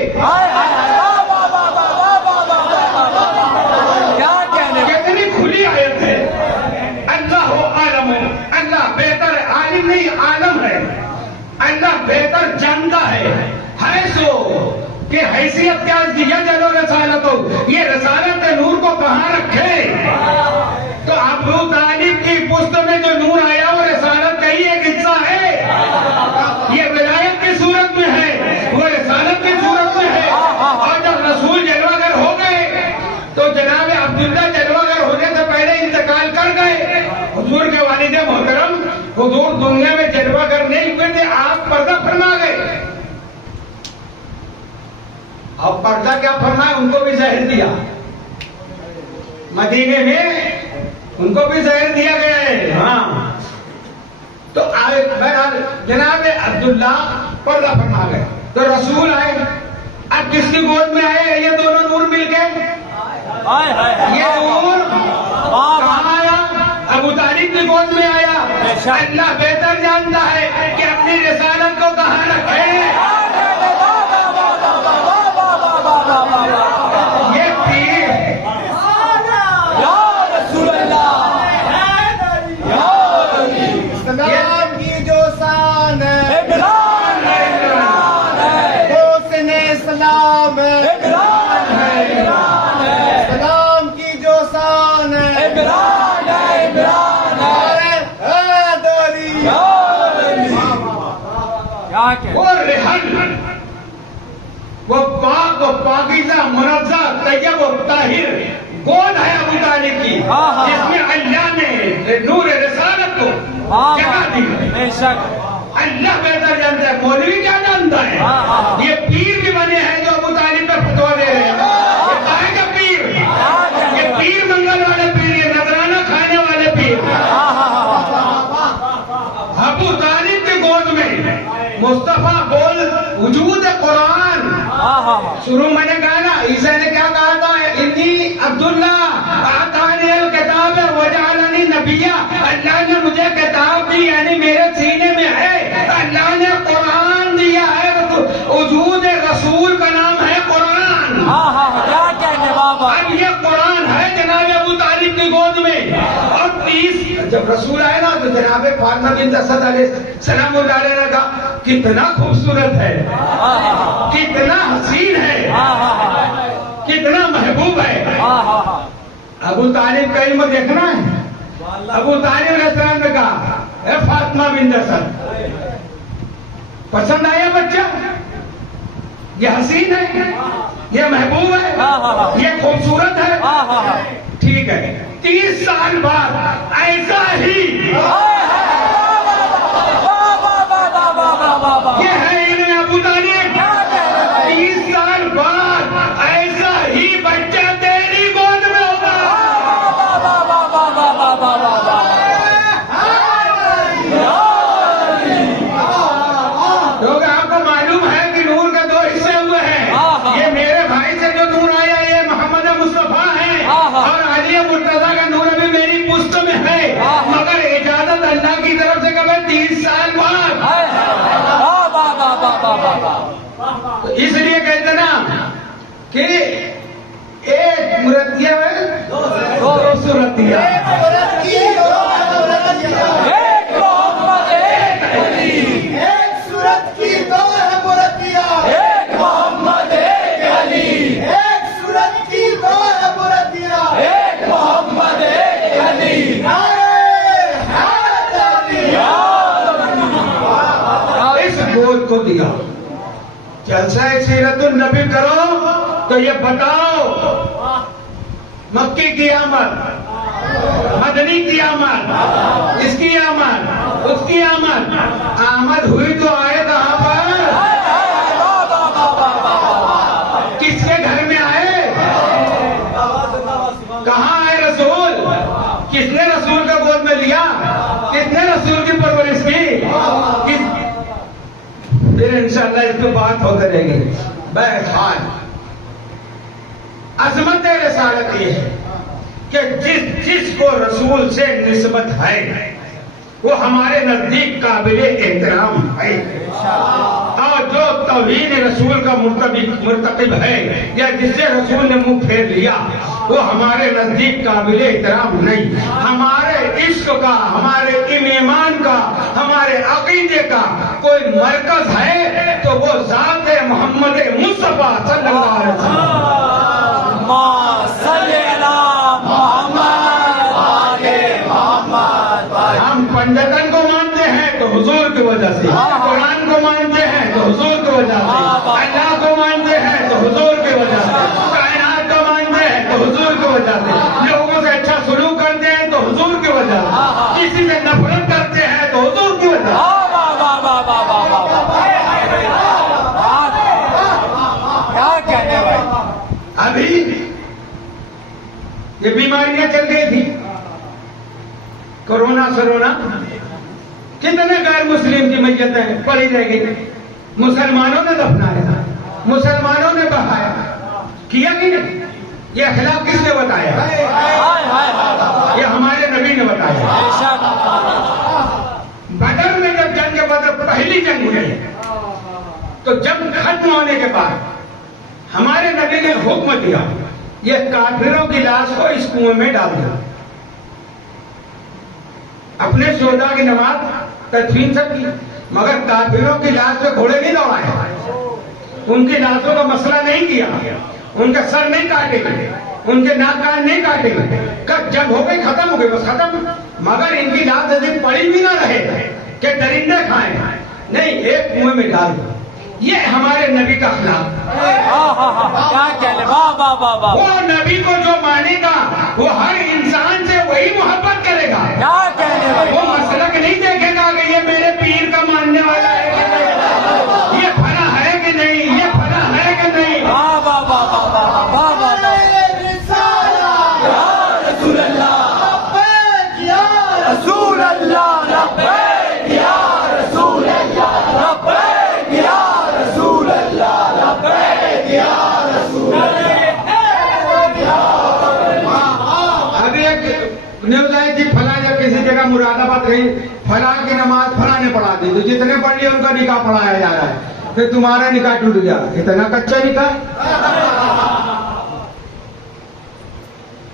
کیا کہنے؟ کتنی کھلی آیت ہے. اللہ ہو عالم، اللہ بہتر، عالم نہیں عالم ہے، اللہ بہتر جانتا ہے. حیث کہ حیثیت کیا دیا جلو رسالت ہو، یہ رسالت نور کو کہاں رکھے. تو ابو طالب کی پشت میں جو نور آیا وہ رسالت کا ہی ایک حصہ ہے. یہ ولایت کی صورت میں ہے، وہ رسالت کی صورت میں ہے. اور جب رسول جلوہ گر ہو گئے تو جناب عبداللہ جلوہ گر ہونے سے پہلے انتقال کر گئے. حضور کے والد محترم حضور دنیا میں جلوہ گر نہیں ہوئے تھے، آپ پردہ فرما گئے. اب پردہ کیا فرمایا؟ ان کو بھی زہر دیا. مدینے میں ان کو بھی زہر دیا گیا ہے. ہاں تو بہرحال جناب عبداللہ پردہ فرما گئے. تو رسول آئے، اب کس کی گود میں آئے یہ دونوں نور مل کے؟ یہ نور کہاں آیا؟ ابو طالب کی گود میں آیا. اللہ بہتر جانتا ہے کہ اپنی رسالت کو کہاں رکھے. یہ پیر اسلام کی جو شان ہے، حسن اسلام ہے، اسلام کی جو شان ہے، وہ رحل، وہ پاک و پاکیزہ منزہ طیب و طاہر گود ہے ابو طالب کی، جس میں اللہ نے نور رسالت کو جگہ دی. بے شک اللہ بہتر جانتا ہے. مولوی کیا جانتا ہے؟ یہ پیر بھی بنے ہیں جو ابو طالب پہ فتویٰ دے رہے ہیں. یہ کہے گا پیر، یہ پیر منگل والے پیر، یہ نذرانہ کھانے والے پیر. ابو طالب کی گود میں مصطفیٰ بول وجود قرآن. شروع میں نے کہا نا، عیسیٰ نے کیا کہا تھا؟ انی عبداللہ آتانی الکتاب وجعلنی نبیہ. اللہ نے مجھے کتاب دی، یعنی میرے سینے میں ہے. اللہ نے قرآن دیا ہے، وجود رسول کا نام ہے قرآن. کیا کہنے بابا؟ اب یہ قرآن ہے جناب ابو طالب کی گود میں. اور جب رسول آئے نا تو جناب فاطمہ بنت اسد علیہ السلام علیہ نے کہا کتنا خوبصورت ہے، کتنا حسین ہے، کتنا محبوب ہے. ابو طالب کا علم دیکھنا ہے. ابو طالب علیہ السلام نے کہا اے فاطمہ بنت اسد، پسند آیا بچہ؟ یہ حسین ہے، یہ محبوب ہے، یہ خوبصورت ہے. ٹھیک ہے، 30 سال بعد ایسا ہی یہ ہے انہیں ابو طالب. 30 سال بعد ایسا ہی بچہ تیری گود میں ہوگا. کیونکہ آپ کو معلوم ہے کہ نور کے 2 حصے ہوئے ہیں. یہ میرے بھائی سے جو نور آیا یہ محمد مصطفیٰ ہیں، اور علی مگر اجازت اللہ کی طرف سے کبھی 30 سال بعد. واہ واہ واہ واہ واہ واہ. تو اس لیے کہتے نا کہ ایک مرتیہ ہے دو صورتیہ. ایک محمد ایک علی. ایک صورت کی دو ہے مرتیہ. ایک محمد ایک علی. ایک صورت کی دو ہے مرتیہ. ایک محمد ایک علی. نعرہ حیدری. اس گود کو دیا جلسہ سیرت النبی کرو تو یہ بتاؤ مکی کی آمد، مدنی کی آمد، اس کی آمد، اس کی آمد. آمد ہوئی تو آئے کہاں پر؟ کس کے گھر میں آئے؟ کہاں آئے رسول؟ کس نے رسول کا گود میں لیا؟ کس نے رسول کی پرورش کی؟ پھر انشاءاللہ اس پہ بات ہوتے رہے گی. بہرحال عظمت رسالت یہ ہے کہ جس کو رسول سے نسبت ہے وہ ہمارے نزدیک قابل احترام ہے، اور جو توہین رسول کا مرتکب ہے یا جس سے رسول نے منہ پھیر لیا وہ ہمارے نزدیک قابل احترام نہیں. ہمارے عشق کا، ہمارے ایمان کا، ہمارے عقیدے کا کوئی مرکز ہے تو وہ ذات محمد مصطفیٰ صلی اللہ علیہ وسلم. ہم پنجتن کو مانتے ہیں تو حضور کی وجہ سے، قرآن کو مانتے ہیں تو حضور کی وجہ سے، اللہ کو مانتے ہیں تو حضور کی وجہ سے، کائنات کو مانتے ہیں تو حضور کی وجہ سے، لوگوں سے اچھا سلوک کرتے ہیں تو حضور کی وجہ سے، کسی سے نفرت کرتے ہیں تو حضور کی وجہ سے. کیا کہنے بھائی. ابھی یہ بیماریاں چل گئی تھی، کورونا سرونا، کتنے غیر مسلم کی میتیں پڑی رہ گئی. مسلمانوں نے دفنایا، مسلمانوں نے بہایا، کیا کہ نہیں؟ یہ اخلاق کس نے بتایا؟ یہ ہمارے نبی نے بتایا. بدر میں جب جنگ بدر پہلی جنگ ہوئی تو جنگ ختم ہونے کے بعد ہمارے نبی نے حکم دیا یہ کافروں کی لاش کو اس کنویں میں ڈال دیا. اپنے شہداء کی نماز تدفین سب کی، مگر کافروں کی لاش پہ گھوڑے نہیں دوڑائے، ان کی لاشوں کا مسئلہ نہیں کیا، ان کا سر نہیں کاٹے گئے، ان کے ناک کان نہیں کاٹے گئے. کب جنگ ہو گئی ختم ہو گئی بس ختم. مگر ان کی لاش ایسی پڑی بھی نہ رہے کہ درندے کھائیں، نہیں، ایک کنویں میں ڈال دو. یہ ہمارے نبی کا اخلاق. کیا کہنے. واہ واہ واہ واہ. وہ نبی کو جو مانے گا وہ ہر انسان سے وہی محبت کرے گا. کیا کہنے بھائی. وہ مسلک نہیں دیکھے گا کہ یہ میرے پیر کا ماننے والا ہے کہ نہیں، یہ فلاں ہے کہ نہیں، یہ فلاں ہے کہ نہیں. واہ واہ واہ واہ واہ واہ واہ. رسول اللہ لبیک یا رسول اللہ لبیک یا رسول اللہ لبیک یا رسول اللہ لبیک یا رسول اللہ. ابھی ایک نیوز آئی تھی فلاں جب کسی جگہ مراد آباد رہی، فلاں کی نماز فلاں نے پڑھا دی، تو جتنے پڑھ لیے ان کا نکاح پڑھایا جا رہا ہے. پھر تمہارا نکاح ٹوٹ گیا. اتنا کچا نکاح.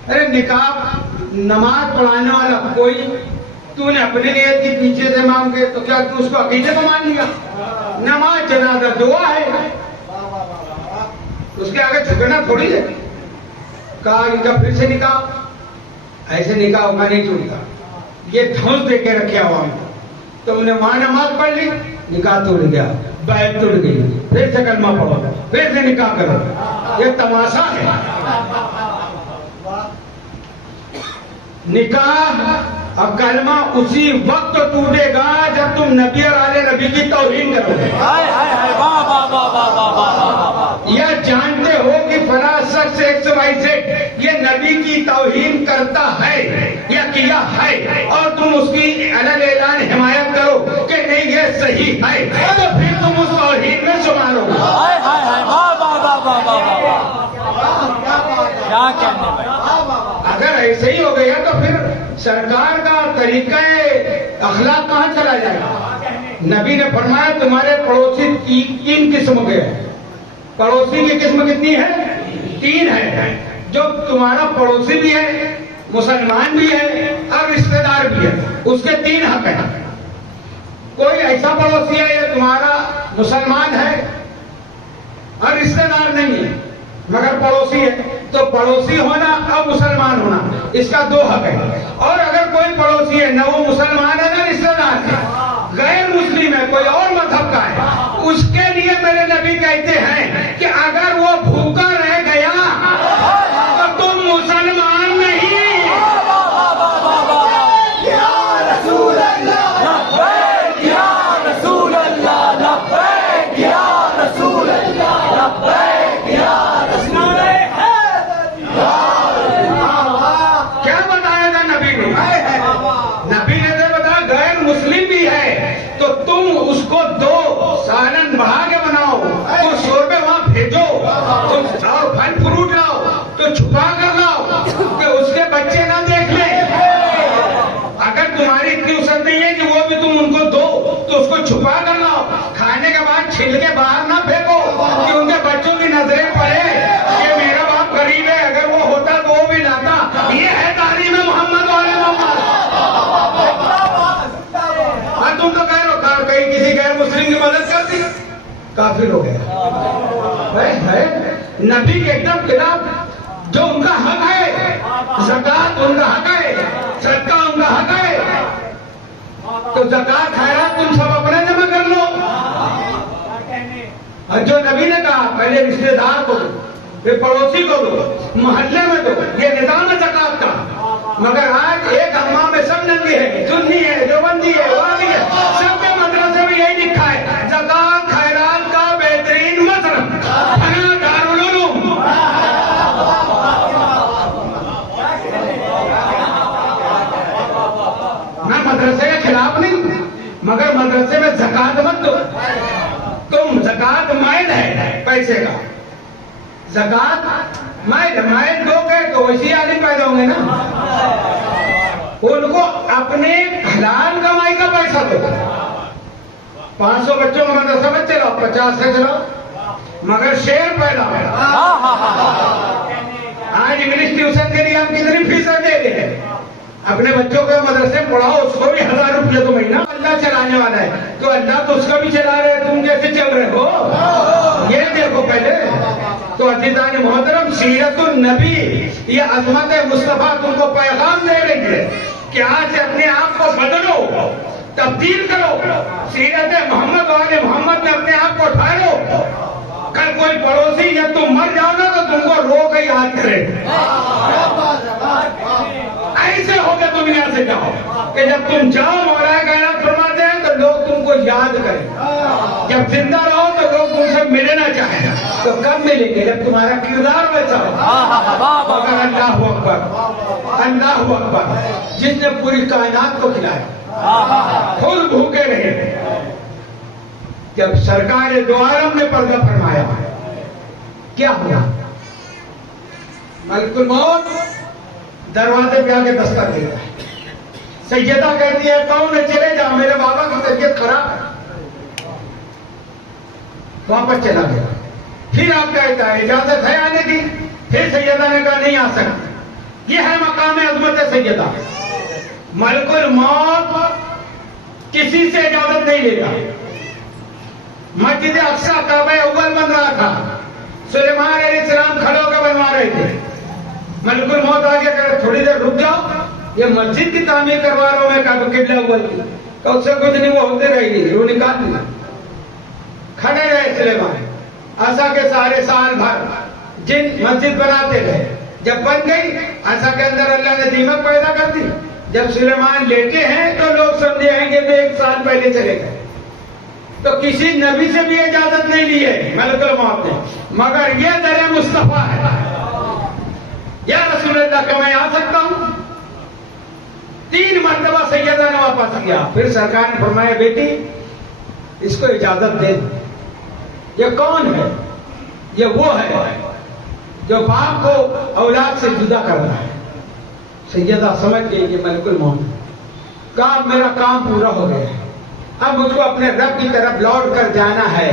ارے نکاح نماز پڑھانے والا کوئی، تو نے اپنے نیت کی پیچھے سے مانگ کے تو کیا تو اس کو عقیدے کو مان لیا؟ نماز جنازہ دعا ہے، اس کے آگے جھکنا تھوڑی ہے. کہا ان کا پھر سے نکاح، ایسے نکاح ہوگا نہیں ٹوٹتا. یہ دھوس دے کے رکھے عوام کو. تم نے وہاں نماز پڑھ لی، نکاح ٹوٹ گیا، بیعت ٹوٹ گئی، پھر سے کلمہ پڑھو، پھر سے نکاح کرو. یہ تماشا ہے. نکاح اب کلمہ اسی وقت ٹوٹے گا جب تم نبی اور آل نبی کی توہین کرو گے. یا جانتے ہو کہ فلاں شخص XYZ یہ نبی کی توہین کرتا ہے یا کیا ہے، اور تم اس کی علن اعلان حمایت کرو کہ نہیں یہ صحیح ہے، تو پھر تم اس توہین میں شمار ہو. کیا کہنے بھائی. اگر ایسے ہی ہو گیا تو پھر سرکار کا طریقہ اخلاق کہاں چلا جائے گا؟ نبی نے فرمایا تمہارے پڑوسی تین قسم کے ہیں. پڑوسی کی قسم کتنی ہے؟ تین ہے. جو تمہارا پڑوسی بھی ہے، مسلمان بھی ہے اور رشتہ دار بھی ہے، اس کے تین حق ہیں. کوئی ایسا پڑوسی ہے یہ تمہارا مسلمان ہے اور رشتہ دار نہیں ہے مگر پڑوسی ہے، تو پڑوسی ہونا اور مسلمان ہونا اس کا دو حق ہے. اور اگر کوئی پڑوسی ہے نہ وہ مسلمان ہے نہ رشتہ دار ہے، غیر مسلم ہے، کوئی اور مذہب کا ہے، اس کے لیے میرے نبی کہتے ہیں کہ اگر وہ بھوکا رہ گیا تو تم مسلمان نہیں. سالن بڑھا کے بناؤ تو شوربے وہاں بھیجو، اور پھل فروٹ لاؤ تو چھپا کر لاؤ کہ اس کے بچے نہ دیکھ لیں. اگر تمہاری اتنی وسعت نہیں ہے کہ وہ بھی تم ان کو دو تو اس کو چھپا کر لاؤ. کھانے کے بعد چھیل کے باہر نہ پھینکو کہ ان کے بچوں کی نظریں پڑے کہ میرا باپ غریب ہے، اگر وہ ہوتا تو وہ بھی لاتا. یہ ہے تعلیم محمد والے محمد. اور تم تو کہہ رہو کہیں کسی غیر مسلم کی مدد کر دی، کافر ہو گیا. نبی کے ایک دم خلاف. جو ان کا حق ہے، زکات ان کا حق ہے، صدقہ ان کا حق ہے، تو زکات خیرات تم سب اپنے جمع کر لو. اور جو نبی نے کہا پہلے رشتے دار کو دو، پھر پڑوسی کو دو، محلے میں دو، یہ نظام ہے زکات کا. مگر آج ایک حمام میں سب ننگے ہیں، سنی ہے، دیوبندی ہے، وہابی ہے، سب کے مدرسے میں یہی لکھا ہے زکات خیرات کا بہترین مصرف فلاں دارالعلوم. میں مدرسے کے خلاف نہیں، مگر مدرسے میں زکات مت دو. تم زکات مائل ہے پیسے کا، زکات مائل دو گے تو ویسے آدمی پیدا ہوں گے نا. ان کو اپنے حلال کمائی کا پیسہ دو. 500 بچوں کا مدرسہ میں چلاؤ، 50 سے چلاؤ، مگر شیر پیدا ہو. آج انگلش ٹیوشن کے لیے ہم کتنی فیسیں دے رہے ہیں. اپنے بچوں کو مدرسے پڑھاؤ، اس کو بھی 1000 روپیہ تو مہینہ. اللہ چلانے والا ہے تو اللہ تو اس کا بھی چلا رہے، تم کیسے چل رہے ہو یہ دیکھو پہلے. تو عزیزان محترم، سیرت النبی یہ عظمت مصطفیٰ تم کو پیغام دے رہی ہے کہ آج سے اپنے آپ کو بدلو، تبدیل کرو، سیرت محمد والے محمد میں اپنے آپ کو ٹھہرو. کل کوئی پڑوسی یا تم مر جاؤ نا تو تم کو رو کے یاد کرے. ایسے ہو کے تم یہاں سے جاؤ کہ جب تم جاؤ مولا کائنات فرماتے ہیں تو لوگ تم کو یاد کریں. جب زندہ رہو تو لوگ تم سے ملنا چاہیں، تو کب ملیں گے؟ جب تمہارا کردار ویسا ہو. مگر اللہ اکبر، اللہ اکبر، جس نے پوری کائنات کو کھلایا، خود بھوکے رہے. جب سرکار دو عالم نے پردہ فرمایا کیا ہوا؟ ملک الموت دروازے پہ آ کے دستک دیتا ہے. سیدہ کہتی ہے کون ہے؟ چلے جا، میرے بابا کی طبیعت خراب ہے. واپس چلا گیا. پھر آپ کہتا ہے اجازت ہے آنے کی؟ پھر سیدہ نے کہا نہیں آ سکتی. یہ ہے مقام عظمت سیدہ. ملک الموت کسی سے اجازت نہیں لے گا. مسجد اقصی کعبہ اول بن رہا تھا، سلیمان علیہ السلام کھڑے ہو کے بنوا رہے تھے. ملک الموت آگے کہ تھوڑی دیر رک جاؤ، یہ مسجد کی تعمیر کروا رہا ہوں میں قبلہ اول کی. تو اس سے کچھ نہیں، وہ ہوتے رہے گی، وہ نکال دیا. کھڑے رہے سلیمان عصا کے سارے سال بھر. جن مسجد بناتے رہے، جب بن گئی عصا کے اندر اللہ نے دیمک پیدا کر دی. جب سلیمان لیٹے ہیں تو لوگ سمجھیں گے کہ 1 سال پہلے چلے گئے. تو کسی نبی سے بھی اجازت نہیں لی ہے ملک الموت نے، مگر یہ در مصطفیٰ ہے. یا رسول اللہ کہ میں آ سکتا ہوں؟ 3 مرتبہ سیدہ نے واپس کیا. پھر سرکار نے فرمایا بیٹی اس کو اجازت دے. یہ کون ہے؟ یہ وہ ہے جو باپ کو اولاد سے جدا کر رہا ہے. سیدہ سمجھ گئی کہ ملک الموت، کہا میرا کام پورا ہو گیا، اب مجھ کو اپنے رب کی طرف لوٹ کر جانا ہے۔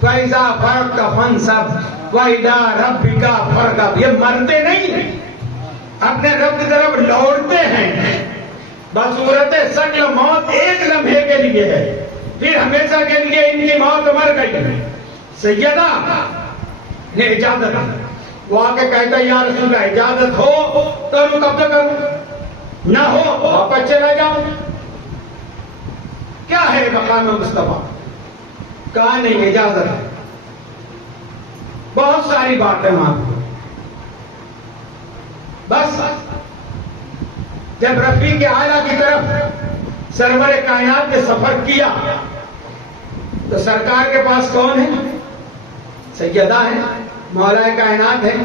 فَإِذَا فَرَغْتَ فَانْصَبْ وَإِلَىٰ رَبِّكَ فَارْغَب۔ یہ مرتے نہیں، اپنے رب کی طرف لوٹتے ہیں۔ بصورت شکل موت ایک لمحے کے لیے ہے، پھر ہمیشہ کے لیے ان کی موت مر گئی۔ سیدہ نے اجازت، وہ آ کے کہتا ہے یا رسول اللہ اجازت ہو تو میں قبضہ کروں، نہ ہو واپس چلا جاؤں۔ کیا ہے مقام مصطفیٰ؟ کہا نہیں اجازت ہے۔ بہت ساری باتیں وہاں پہ، بس جب رفیق اعلیٰ کی طرف سرور کائنات نے سفر کیا تو سرکار کے پاس کون ہے؟ سیدہ ہیں، مولا کائنات ہیں،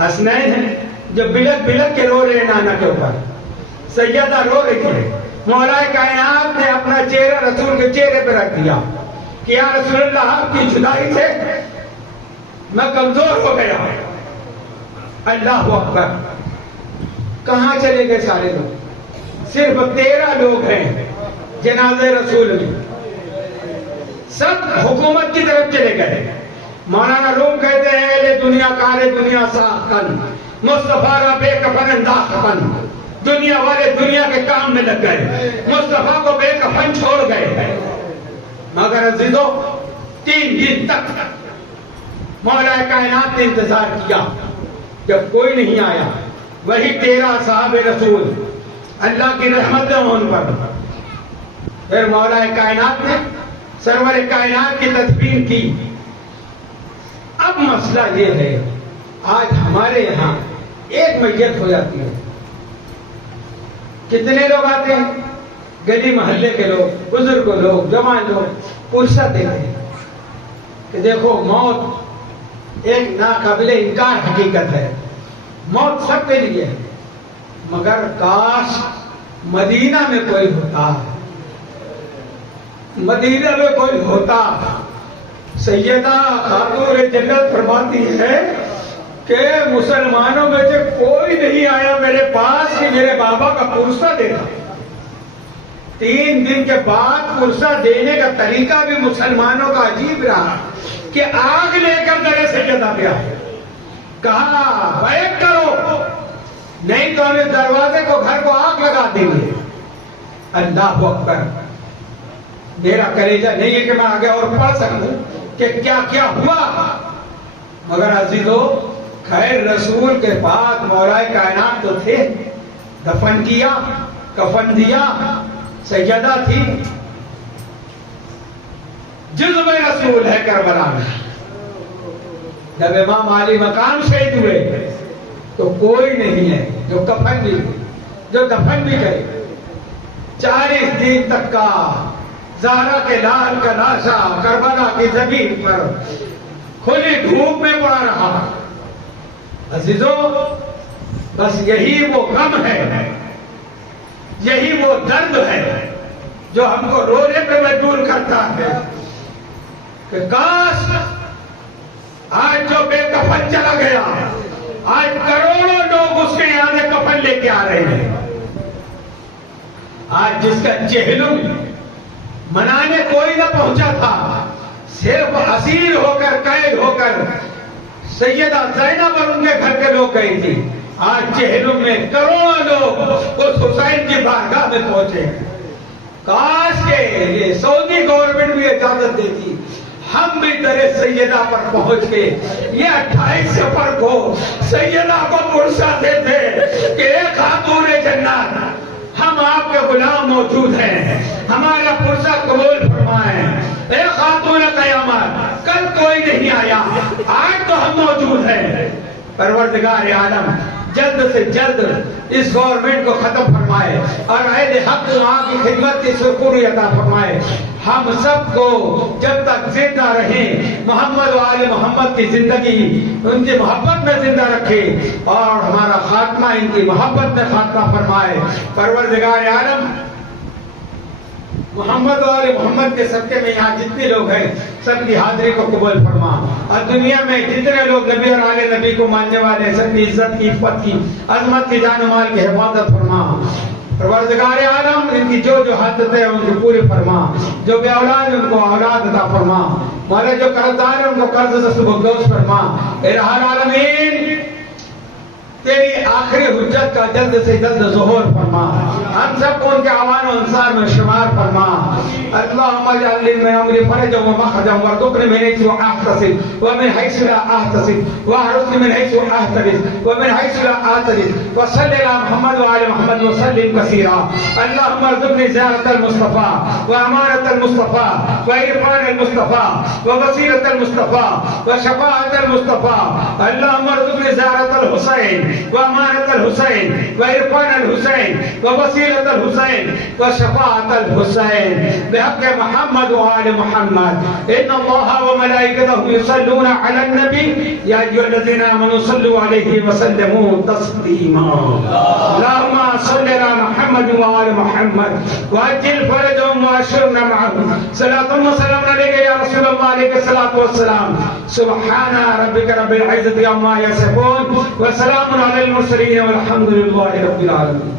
حسنین ہیں، جو بلک بلک کے رو رہے نانا کے اوپر۔ سیدہ رو رہی تھی، مولا کائنات نے اپنا چہرہ رسول کے چہرے پہ رکھ دیا کہ یا رسول اللہ آپ کی جدائی سے میں کمزور ہو گیا۔ اللہ اکبر۔ کہاں چلے گئے سارے لوگ؟ صرف 13 لوگ ہیں جنازے رسول میں، سب حکومت کی طرف چلے گئے۔ مولانا روم کہتے ہیں اہل دنیا کار دنیا ساکن مصطفیٰ را بے کفن انداز کفن، دنیا والے دنیا کے کام میں لگ گئے، مصطفیٰ کو بے کفن چھوڑ گئے۔ مگر عزیزو 3 دن تک مولا کائنات نے انتظار کیا، جب کوئی نہیں آیا وہی 13 صحاب رسول، اللہ کی رحمت ہے ان پر۔ پھر مولا کائنات نے سرور کائنات کی تدفین کی۔ اب مسئلہ یہ ہے، آج ہمارے یہاں ایک میت ہو جاتی ہے، کتنے لوگ آتے ہیں؟ گلی محلے کے لوگ، بزرگ لوگ، جوان لوگ فرصت دیتے ہیں کہ دیکھو موت ایک ناقابل انکار حقیقت ہے، موت سب کے لیے ہے، مگر کاش مدینہ میں کوئی ہوتا، مدینہ میں کوئی ہوتا۔ سیدہ خاتون جنت فرماتی ہے کہ مسلمانوں میں سے کوئی نہیں آیا میرے پاس کہ میرے بابا کا پرسہ دیتا۔ 3 دن کے بعد پرسہ دینے کا طریقہ بھی مسلمانوں کا عجیب رہا کہ آگ لے کر در سیدہ پہ آئے، کہا بیعت کرو نہیں تو ہم اس دروازے کو گھر کو آگ لگا دیں گے۔ اللہ اکبر۔ میرا کلیجہ نہیں ہے کہ میں آگے اور پڑھ سکوں کہ کیا کیا ہوا، مگر عزیزو خیر رسول کے بعد مولا کائنات تو تھے، دفن کیا، کفن دیا، سیدہ تھی، جزو رسول ہے کربلا میں۔ جب امام علی مقام شہید ہوئے تو کوئی نہیں ہے جو کفن بھی، جو دفن بھی کرے۔ 40 دن تک کا زہرا کے لال کا لاشا کربلا کی زمین پر کھلی دھوپ میں پڑا رہا۔ عزیزو بس یہی وہ غم ہے، یہی وہ درد ہے جو ہم کو رونے پہ مجبور کرتا ہے کہ کاش آج جو بے کفن چلا گیا، آج کروڑوں لوگ اس کے یہاں کفن لے کے آ رہے ہیں۔ آج جس کا چہلم منانے کوئی نہ پہنچا تھا، صرف اسیر ہو کر قید ہو کر سیدہ زینب اور ان کے گھر کے لوگ گئی تھی، آج چہلم میں کروڑوں لوگ اس حسین کی بارگاہ میں پہنچے۔ کاش کے یہ سعودی گورنمنٹ بھی اجازت دیتی، ہم بھی در سیدہ پر پہنچ کے یہ 28 سفر کو سیدہ کو پرسہ دیتے کہ اے خاتون جنات ہم آپ کے غلام موجود ہیں، ہمارا پرسہ قبول فرمائیں۔ اے خاتون قیامت کل کوئی نہیں آیا، آج تو ہم موجود ہیں۔ پروردگار عالم جلد سے جلد اس گورنمنٹ کو ختم فرمائے اور اہل حق وہاں کی خدمت کی سرخوری عطا فرمائے۔ ہم سب کو جب تک زندہ رہیں محمد و آل محمد کی زندگی ان کی محبت میں زندہ رکھے اور ہمارا خاتمہ ان کی محبت میں خاتمہ فرمائے۔ پروردگار عالم محمد اور محمد کے صدقے میں یہاں جتنے لوگ ہیں سب کی حاضری کو قبول فرما، اور دنیا میں جتنے لوگ نبی اور آل نبی کو ماننے والے ہیں سب کی عزت کی، عفت کی، عظمت کی، جان و مال کی حفاظت فرما۔ پروردگار عالم ان کی جو حاجتیں ہیں ان کو پوری فرما، جو بے اولاد ان کو اولاد عطا فرما، مولا جو قرض دار ہیں ان کو قرض سے بردوش فرما۔ الہ العالمین تیری آخری حجت کا جلد سے جلد ظہور فرما، ہم سب کو ان کے عوان و انصار میں شمار فرما۔ اللہم اجعل لی من امری فرجا و مخرجا وارزقنی من حیث احتسب ومن حیث لا احتسب واحرزنی من حیث احترز ومن حیث لا احترز وصلی علی محمد وعلی محمد وسلم کثیرا۔ اللہم ارزقنی زیارت المصطفیٰ وامانت المصطفیٰ وعرفان المصطفیٰ وبصیرت المصطفیٰ وشفاعت المصطفیٰ۔ اللہم ارزقنی زیارت الحسین وامانت الحسین وعرفان الحسین وبصیرت الحسین وشفاعت الحسین بحق محمد وآل محمد۔ ان اللہ وملائکتہ یصلون علی النبی یا ایھا الذین آمنوا صلوا علیہ وسلموا تسلیما۔ اللہم صل علی محمد وآل محمد وعجل فرجهم واشرنا معهم صلاۃ و سلام علیک یا رسول اللہ علیہ الصلوۃ والسلام۔ سبحان ربک رب العزۃ عما یصفون وسلام علی المرسلین والحمد للہ رب العالمین۔